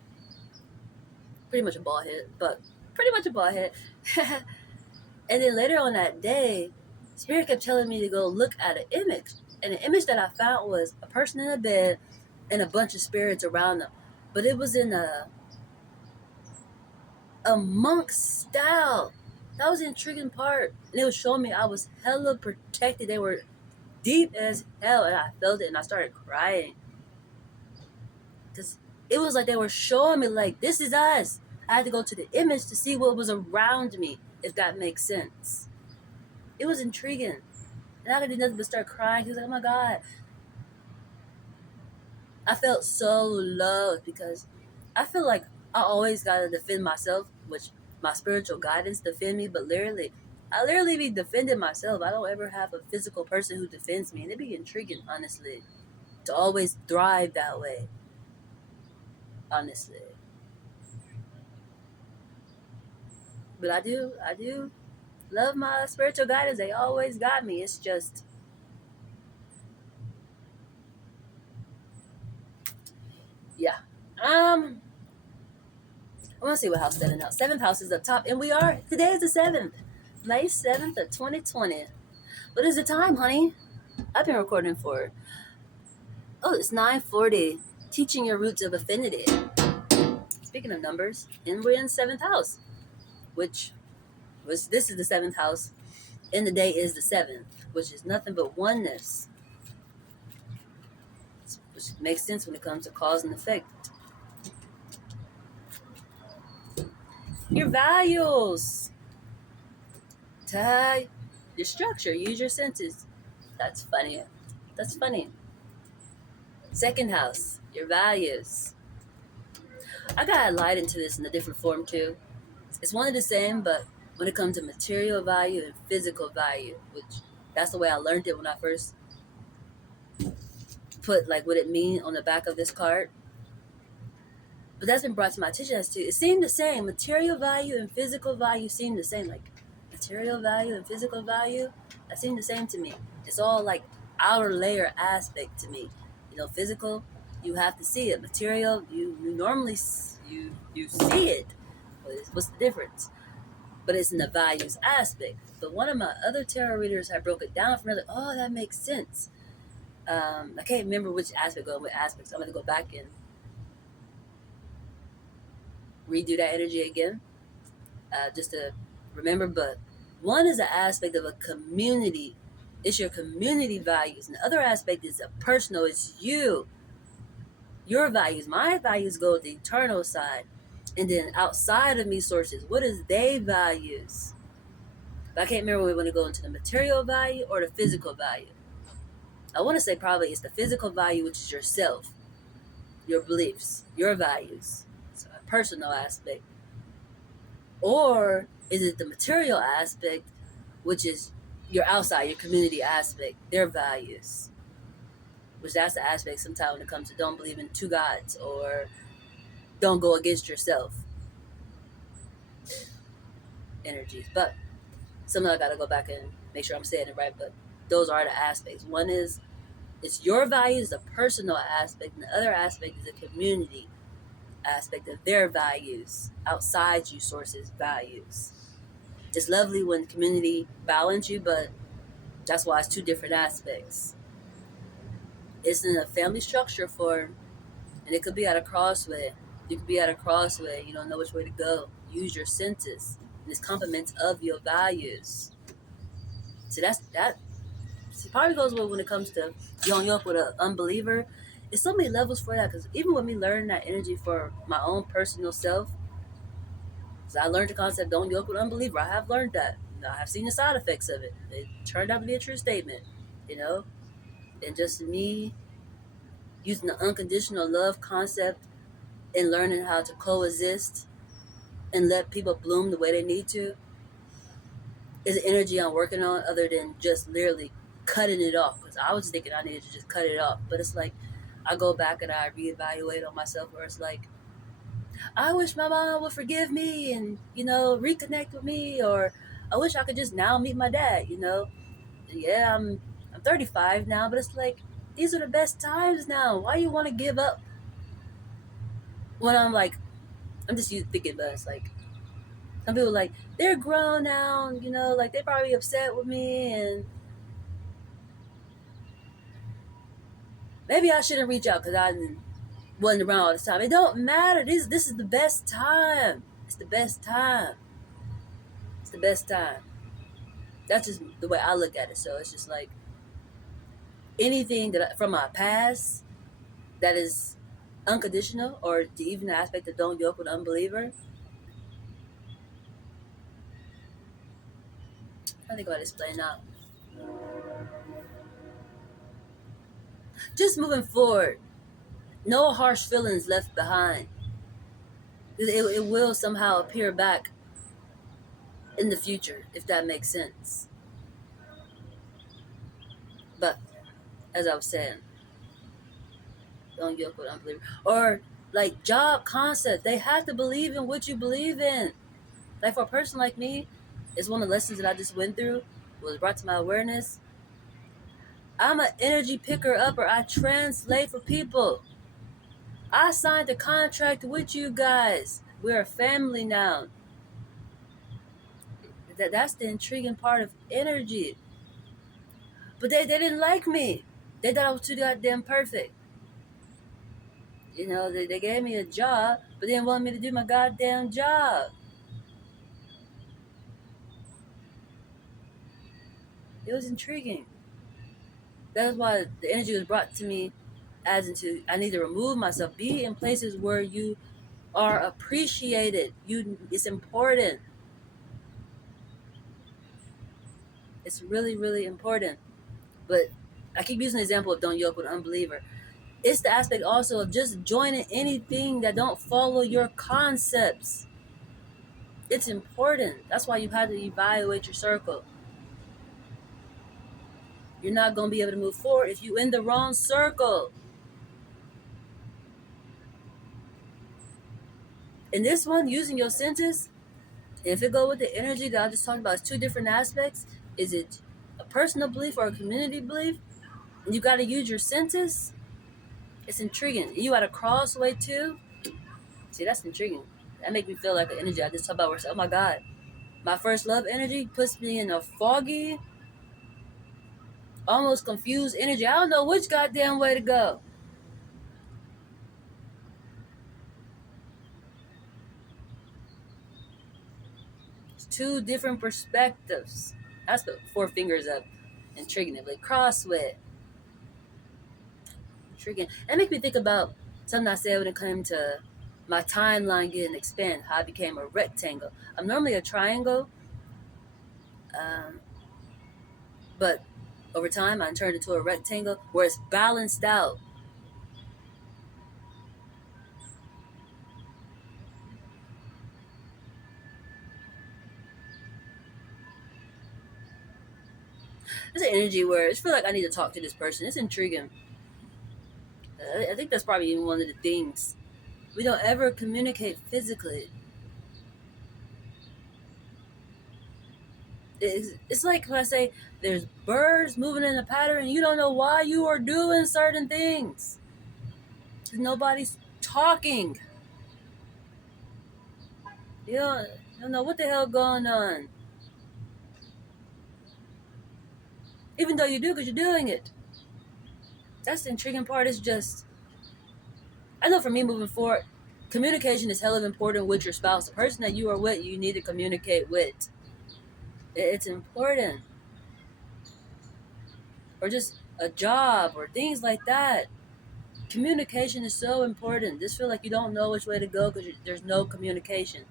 Pretty much a bald head, but pretty much a bald head. And then later on that day, Spirit kept telling me to go look at an image. And the image that I found was a person in a bed and a bunch of spirits around them. But it was in a monk style. That was the intriguing part. And it was showing me I was hella protected. They were deep as hell. And I felt it and I started crying. Because it was like they were showing me, like, this is us. I had to go to the image to see what was around me, if that makes sense. It was intriguing. And I could do nothing but start crying. He was like, oh my God. I felt so loved because I feel like I always gotta defend myself, which my spiritual guidance defend me, but I literally be defending myself. I don't ever have a physical person who defends me. And it'd be intriguing, honestly, to always thrive that way. Honestly. But I do love my spiritual guidance. They always got me. It's just yeah. I want to see what house that is now. Seventh house is up top, and today is the seventh, May 7th of 2020. What is the time, honey? I've been recording for it's 9:40. Teaching your roots of affinity. Speaking of numbers, and we're in seventh house, which was this is the seventh house, and the day is the seventh, which is nothing but oneness, which makes sense when it comes to cause and effect. Your values. Tie your structure. Use your senses. That's funny. That's funny. Second house, your values. I got light into this in a different form too. It's one of the same, but when it comes to material value and physical value, which that's the way I learned it when I first put like what it mean on the back of this card. But that's been brought to my attention as to it seemed the same. Material value and physical value seem the same. Like material value and physical value, that seem the same to me. It's all like outer layer aspect to me. You know, physical, you have to see it. Material, you normally you see it. What's the difference? But it's in the values aspect. But one of my other tarot readers had broke it down for me. Like, oh, that makes sense. I can't remember which aspect going with aspects. I'm gonna go back and redo that energy again, just to remember. But one is an aspect of a community. It's your community values. And the other aspect is a personal. It's you, your values. My values go with the eternal side. And then outside of me sources, what is they values? But I can't remember when we want to go into the material value or the physical value. I want to say probably it's the physical value, which is yourself, your beliefs, your values. So a personal aspect. Or is it the material aspect, which is your outside, your community aspect, their values? Which that's the aspect sometimes when it comes to don't believe in two gods or don't go against yourself energies. But something I gotta go back and make sure I'm saying it right. But those are the aspects. One is it's your values, the personal aspect, and the other aspect is the community aspect of their values, outside you sources values. It's lovely when community balance you, but that's why it's two different aspects. It's in a family structure form, and it could be at a crossway. You could be at a crossway, you don't know which way to go. Use your senses, and it's complements of your values. So that's that. See, probably goes with when it comes to young up with an unbeliever. It's so many levels for that because even with me learning that energy for my own personal self, so I learned the concept don't yoke with unbeliever. I have learned that. You know, I have seen the side effects of it. It turned out to be a true statement. You know, and just me using the unconditional love concept and learning how to coexist and let people bloom the way they need to is an energy I'm working on other than just literally cutting it off. Because I was thinking I needed to just cut it off. But it's like I go back and I reevaluate on myself where it's like, I wish my mom would forgive me and, you know, reconnect with me, or I wish I could just now meet my dad, you know. Yeah, I'm 35 now, but it's like these are the best times now. Why you want to give up when I'm like I'm just thinking, but it's like some people like they're grown now, you know, like they probably upset with me, and maybe I shouldn't reach out because I wasn't around all the time. It don't matter. This is the best time. It's the best time. It's the best time. That's just the way I look at it. So it's just like anything from my past that is unconditional, or even the aspect of don't yoke with unbeliever. I think I'll explain now. Just moving forward, no harsh feelings left behind. It will somehow appear back in the future, if that makes sense. But as I was saying, don't yoke with unbeliever. Or like job concept, they have to believe in what you believe in. Like for a person like me, it's one of the lessons that I just went through, was brought to my awareness. I'm an energy picker upper. I translate for people. I signed a contract with you guys. We're a family now. That's the intriguing part of energy. But they didn't like me. They thought I was too goddamn perfect. You know, they gave me a job, but they didn't want me to do my goddamn job. It was intriguing. That's why the energy was brought to me as into I need to remove myself, be in places where you are appreciated. It's important. It's really, really important. But I keep using the example of don't yoke with unbeliever. It's the aspect also of just joining anything that don't follow your concepts. It's important. That's why you have to evaluate your circle. You're not going to be able to move forward if you're in the wrong circle. In this one, using your senses, if it go with the energy that I just talked about, it's two different aspects. Is it a personal belief or a community belief? And you got to use your senses. It's intriguing. You at a crossway too. See, that's intriguing. That make me feel like the energy I just talked about. Where it's, oh my God, my first love energy puts me in a foggy, almost confused energy. I don't know which goddamn way to go. It's two different perspectives. That's the four fingers up. Intriguing. Like crossway. Intriguing. That make me think about something I said when it came to my timeline getting expanded. How I became a rectangle. I'm normally a triangle, um, but over time I turned into a rectangle where it's balanced out. It's an energy where I feel like I need to talk to this person. It's intriguing. I think that's probably even one of the things. We don't ever communicate physically. It's like when I say there's birds moving in a pattern and you don't know why you are doing certain things. Nobody's talking. You don't know what the hell going on. Even though you do because you're doing it. That's the intriguing part. It's just, I know for me moving forward, communication is hella important with your spouse. The person that you are with, you need to communicate with. It's important. Or just a job or things like that. Communication is so important. Just feel like you don't know which way to go because there's no communication.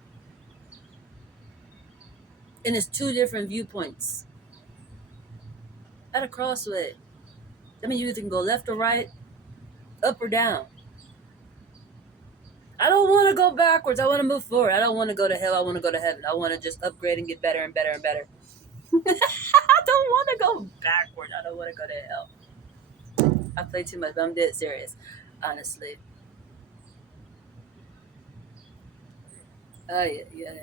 And it's two different viewpoints at a crossway. I mean, you either can go left or right, up or down. I don't want to go backwards. I want to move forward. I don't want to go to hell. I want to go to heaven. I want to just upgrade and get better and better and better. I don't want to go backward. I don't want to go to hell. I play too much, but I'm dead serious, honestly. Oh, yeah, yeah.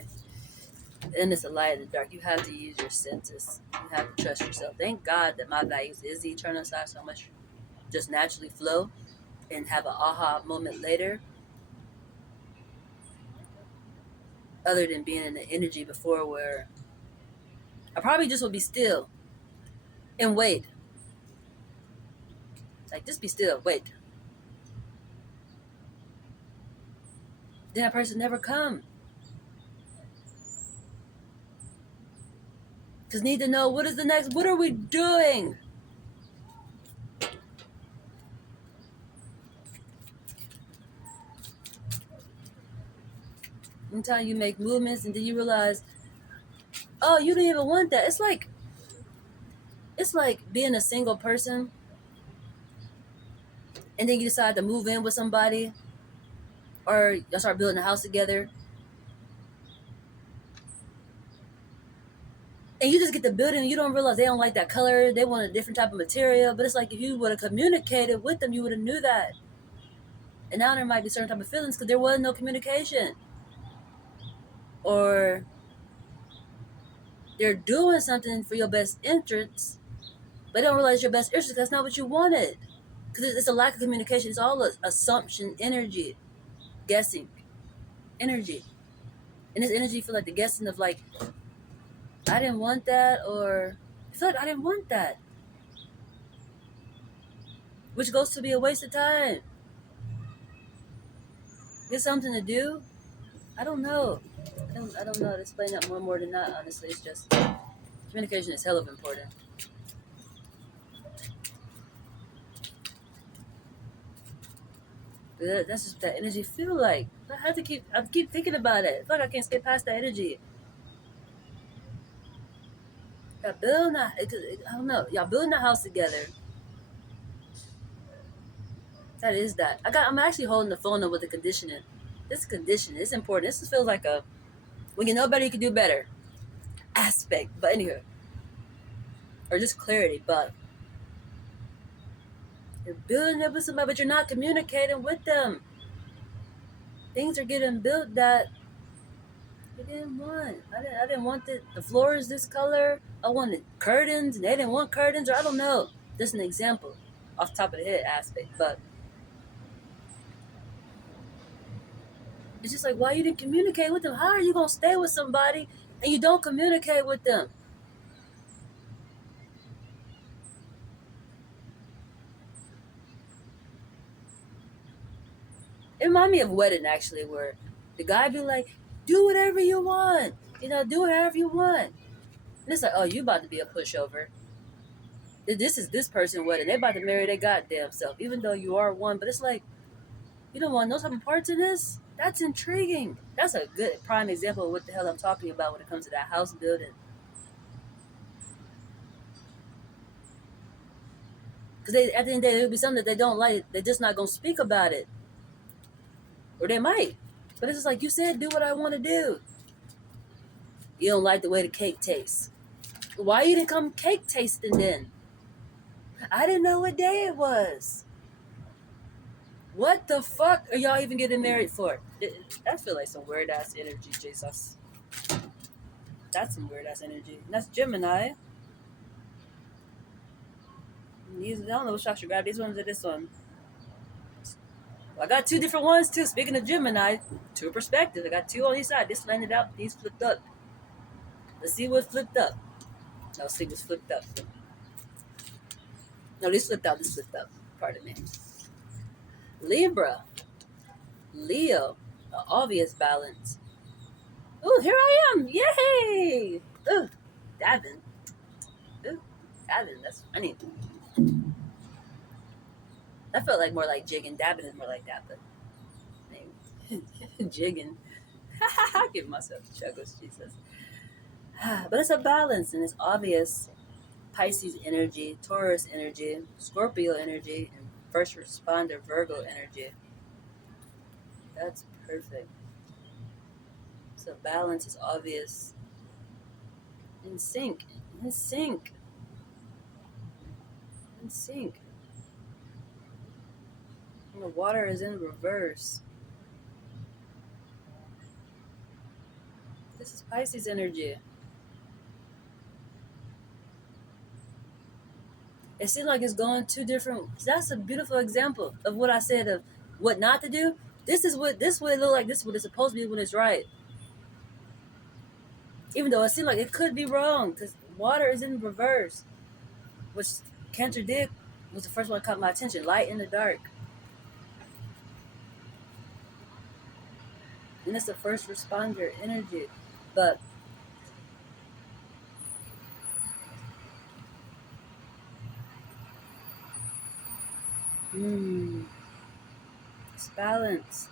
And it's a light in the dark. You have to use your senses. You have to trust yourself. Thank God that my values is the eternal side so much just naturally flow and have an aha moment later, other than being in the energy before where I probably just would be still and wait. Like, just be still, wait. Then that person never come. Because need to know what is the next, what are we doing? Sometimes you make movements and then you realize, oh, you didn't even want that. It's like being a single person and then you decide to move in with somebody or y'all start building a house together and you just get the building, you don't realize they don't like that color, they want a different type of material. But it's like if you would have communicated with them, you would have knew that. And now there might be certain type of feelings because there was no communication, or they're doing something for your best interests, but they don't realize your best interest. That's not what you wanted. Because it's a lack of communication. It's all assumption energy, guessing energy, and this energy feel like the guessing of like I didn't want that, or I feel like I didn't want that, which goes to be a waste of time. Get something to do. I don't know. I don't know how to explain that more than that. Honestly, it's just communication is hell of important. That's just that energy feel like. I keep thinking about it. I feel like I can't skip past that energy. Y'all building that, I don't know. Y'all building a house together. That is that. I'm actually holding the phone up with the conditioning. This conditioning, it's important. This feels like a when you know better, you can do better aspect. But anyway, or just clarity. But You're building up with somebody, but you're not communicating with them. Things are getting built that you didn't want. I didn't want the floor is this color. I wanted curtains, and they didn't want curtains, or I don't know. Just an example, off the top of the head aspect. But it's just like, why you didn't communicate with them? How are you gonna stay with somebody and you don't communicate with them? It reminded me of wedding actually, where the guy be like, "Do whatever you want, do whatever you want." And it's like, oh, you about to be a pushover. This is this person wedding. They about to marry their goddamn self, even though you are one. But it's like, you don't want no type of parts in this. That's intriguing. That's a good prime example of what the hell I'm talking about when it comes to that house building. Because at the end of the day, it'll be something that they don't like. They're just not gonna speak about it, or they might. But it's just like you said, do what I want to do. You don't like the way the cake tastes. Why you didn't come cake tasting then? I didn't know what day it was. What the fuck are y'all even getting married for? That feel like some weird ass energy, Jesus. That's some weird ass energy. And that's Gemini. I don't know which I should grab. These ones or this one. Well, I got two different ones too. Speaking of Gemini, two perspectives. I got two on each side. This landed out. These flipped up. Let's see what's flipped up. No, see what's flipped up. No, this flipped out. This flipped up. Pardon me. Libra, Leo, obvious balance. Ooh, here I am! Yay! Ooh, dabbing. Ooh, dabbing. That's funny. That felt like more like jigging. Dabbing is more like that, but jigging. I give myself chuckles, Jesus. But it's a balance and it's obvious. Pisces energy, Taurus energy, Scorpio energy, and first responder Virgo energy. That's perfect. So balance is obvious. In sync. In sync. In sync. And the water is in reverse. This is Pisces energy. It seems like it's going two different. That's a beautiful example of what I said of what not to do. This is what it look like. This is what it's supposed to be when it's right. Even though it seems like it could be wrong because water is in reverse, which Cantor did was the first one that caught my attention. Light in the dark, and it's the first responder energy. But it's balanced.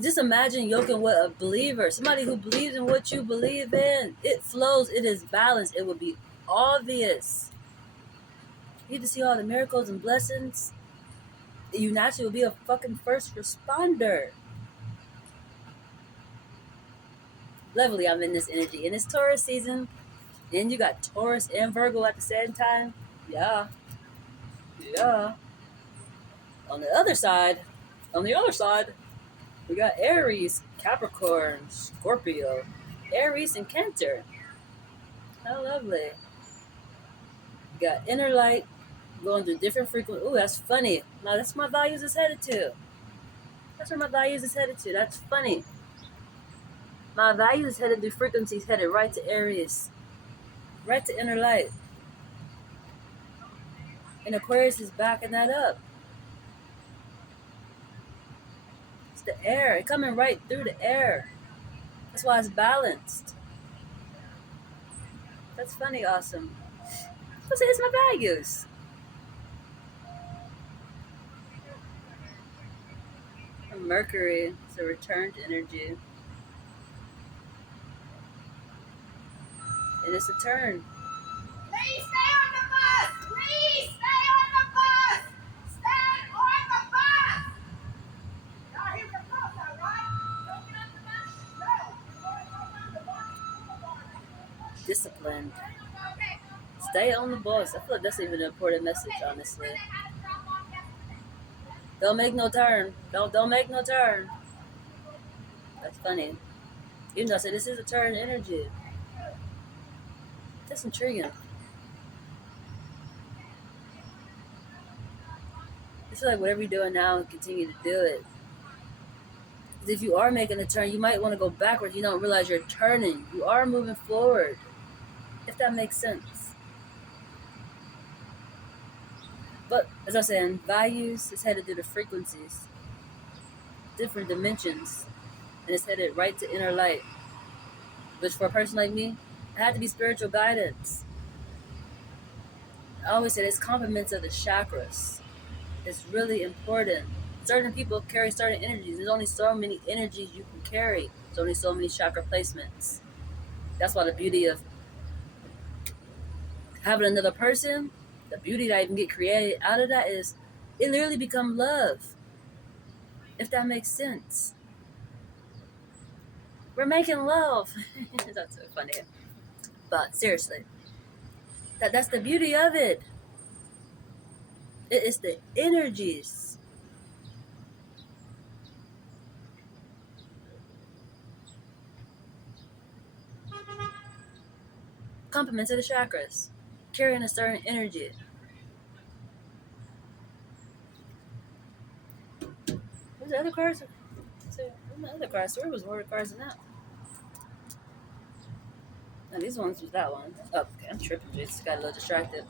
Just imagine yoking with a believer, somebody who believes in what you believe in. It flows. It is balanced. It would be obvious. You get to see all the miracles and blessings. You naturally will be a fucking first responder. Lovely, I'm in this energy. And it's Taurus season. And you got Taurus and Virgo at the same time. Yeah. Yeah. On the other side, on the other side, we got Aries, Capricorn, Scorpio, Aries and Cancer. How lovely. We got inner light going through different frequencies. Ooh, that's funny. Now that's my values is headed to. That's where my values is headed to. That's funny. My values is headed through frequencies headed right to Aries. Right to inner light. And Aquarius is backing that up. It's the air. It's coming right through the air. That's why it's balanced. That's funny, awesome. So it's my values. And Mercury is a returned energy. And it's a turn. Please stay on the bus! Please stay on the bus! Stay on the bus! Y'all hear the bus, all right? Don't get on the bus? No. You're going to go around the bus. Disciplined. Stay on the bus. I feel like that's even an important message, honestly. Don't make no turn. Don't make no turn. That's funny. Even though I said this is a turn energy. That's intriguing. I feel like whatever you're doing now, continue to do it. Because if you are making a turn, you might want to go backwards. You don't realize you're turning. You are moving forward. If that makes sense. But as I was saying, values is headed through the frequencies, different dimensions, and it's headed right to inner light. Which for a person like me, it had to be spiritual guidance. I always say it's complements of the chakras. It's really important. Certain people carry certain energies. There's only so many energies you can carry. There's only so many chakra placements. That's why the beauty of having another person, the beauty that I can get created out of that is it literally become love. If that makes sense. We're making love. That's so funny. But seriously, that's the beauty of it. It is the energies. Complements of the chakras. Carrying a certain energy. Where's the other cards? Where's my other cards? Where was more cards than that? No, these ones was that one. Oh, okay, I'm tripping. Just got a little distracted.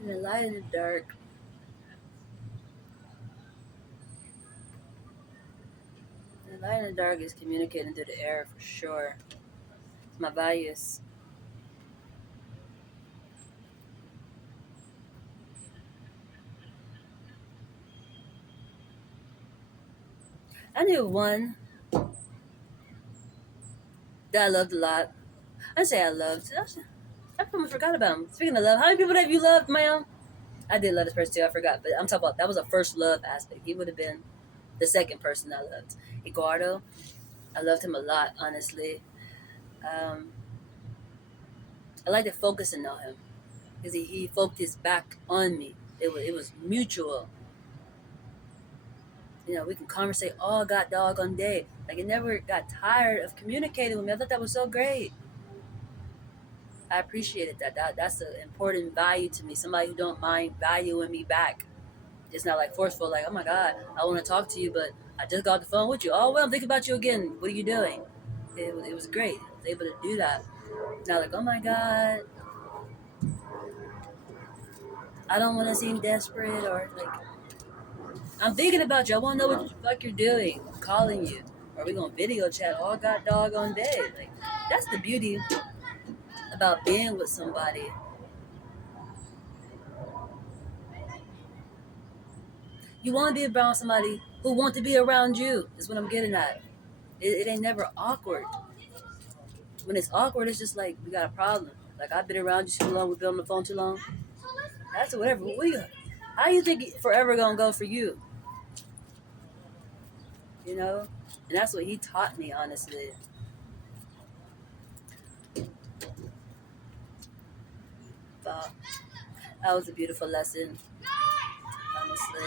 In the light and the dark. The light and the dark is communicating through the air for sure. It's my values. I knew one that I loved a lot. I say I loved. I almost forgot about him. Speaking of love, how many people have you loved, ma'am? I did love this person too. I forgot, but I'm talking about that was a first love aspect. He would have been the second person I loved. Eduardo, I loved him a lot, honestly. Um, I liked to focusing on him because he focused back on me. It was mutual. We can conversate all god doggone day. Like it never got tired of communicating with me. I thought that was so great. I appreciated that. That's an important value to me. Somebody who don't mind valuing me back. It's not like forceful, like, oh my God, I want to talk to you, but I just got off the phone with you. Oh, well, I'm thinking about you again. What are you doing? It was great. I was able to do that. Not like, oh my God, I don't want to seem desperate or like, I'm thinking about you. I want to know what the fuck you're doing. I'm calling you. Or we going to video chat all god doggone day. Like, that's the beauty about being with somebody. You want to be around somebody who want to be around you, is what I'm getting at. It ain't never awkward. When it's awkward, it's just like we got a problem. Like I've been around you too long, we've been on the phone too long. That's whatever. How you think it forever gonna go for you? You know, and that's what he taught me, honestly. But that was a beautiful lesson, honestly.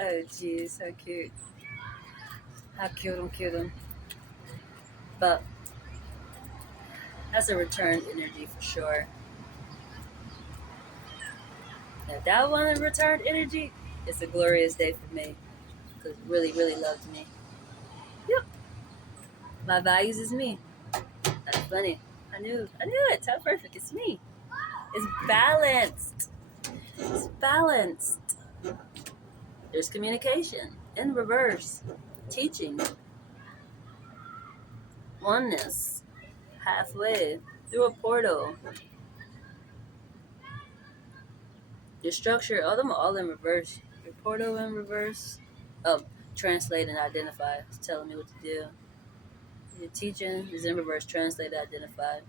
Oh, geez, so cute. How cute him, cute him. But that's a returned energy for sure. If that one returned energy, it's a glorious day for me because really, really loved me. Yep, my values is me. That's funny. I knew it. How perfect. It's me. It's balanced. It's balanced. There's communication in reverse, teaching, oneness, halfway through a portal. Your structure, all them all in reverse. Your portal in reverse. Oh, translate and identify. It's telling me what to do. Your teaching is in reverse. Translate, identify.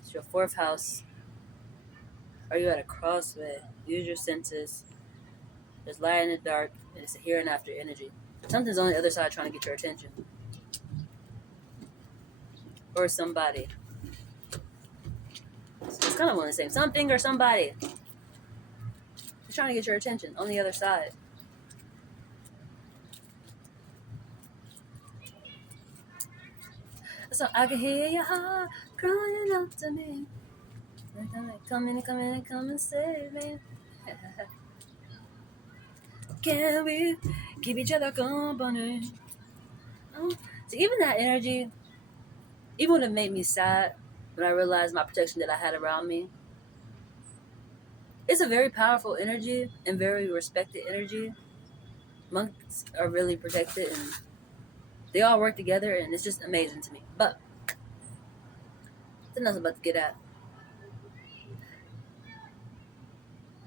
It's your fourth house. Are you at a crossway? Use your senses. There's light in the dark, and it's a here and after energy. Something's on the other side trying to get your attention. Or somebody. It's kind of one of the same. Something or somebody. It's trying to get your attention on the other side. So I can hear your heart crying out to me. Come in, come in, come and save me. Can we keep each other company? Oh, so even that energy, even when it made me sad, when I realized my protection that I had around me, it's a very powerful energy and very respected energy. Monks are really protected and they all work together and it's just amazing to me. But something else I'm about to get at.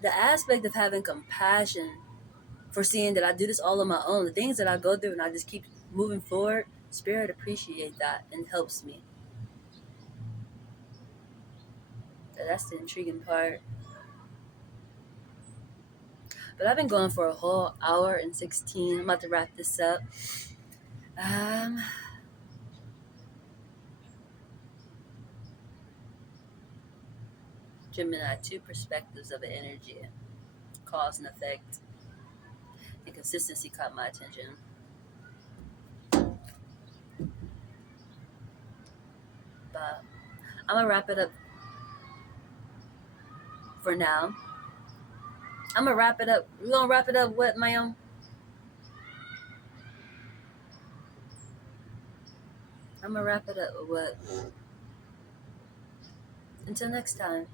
The aspect of having compassion for seeing that I do this all on my own, the things that I go through and I just keep moving forward, spirit appreciate that and helps me. So that's the intriguing part. But I've been going for a whole hour and 16. I'm about to wrap this up. Um, Gemini, two perspectives of an energy, cause and effect, and consistency caught my attention. But I'm gonna wrap it up for now. I'm gonna wrap it up. We're gonna wrap it up. What, ma'am? I'm gonna wrap it up with what? Until next time.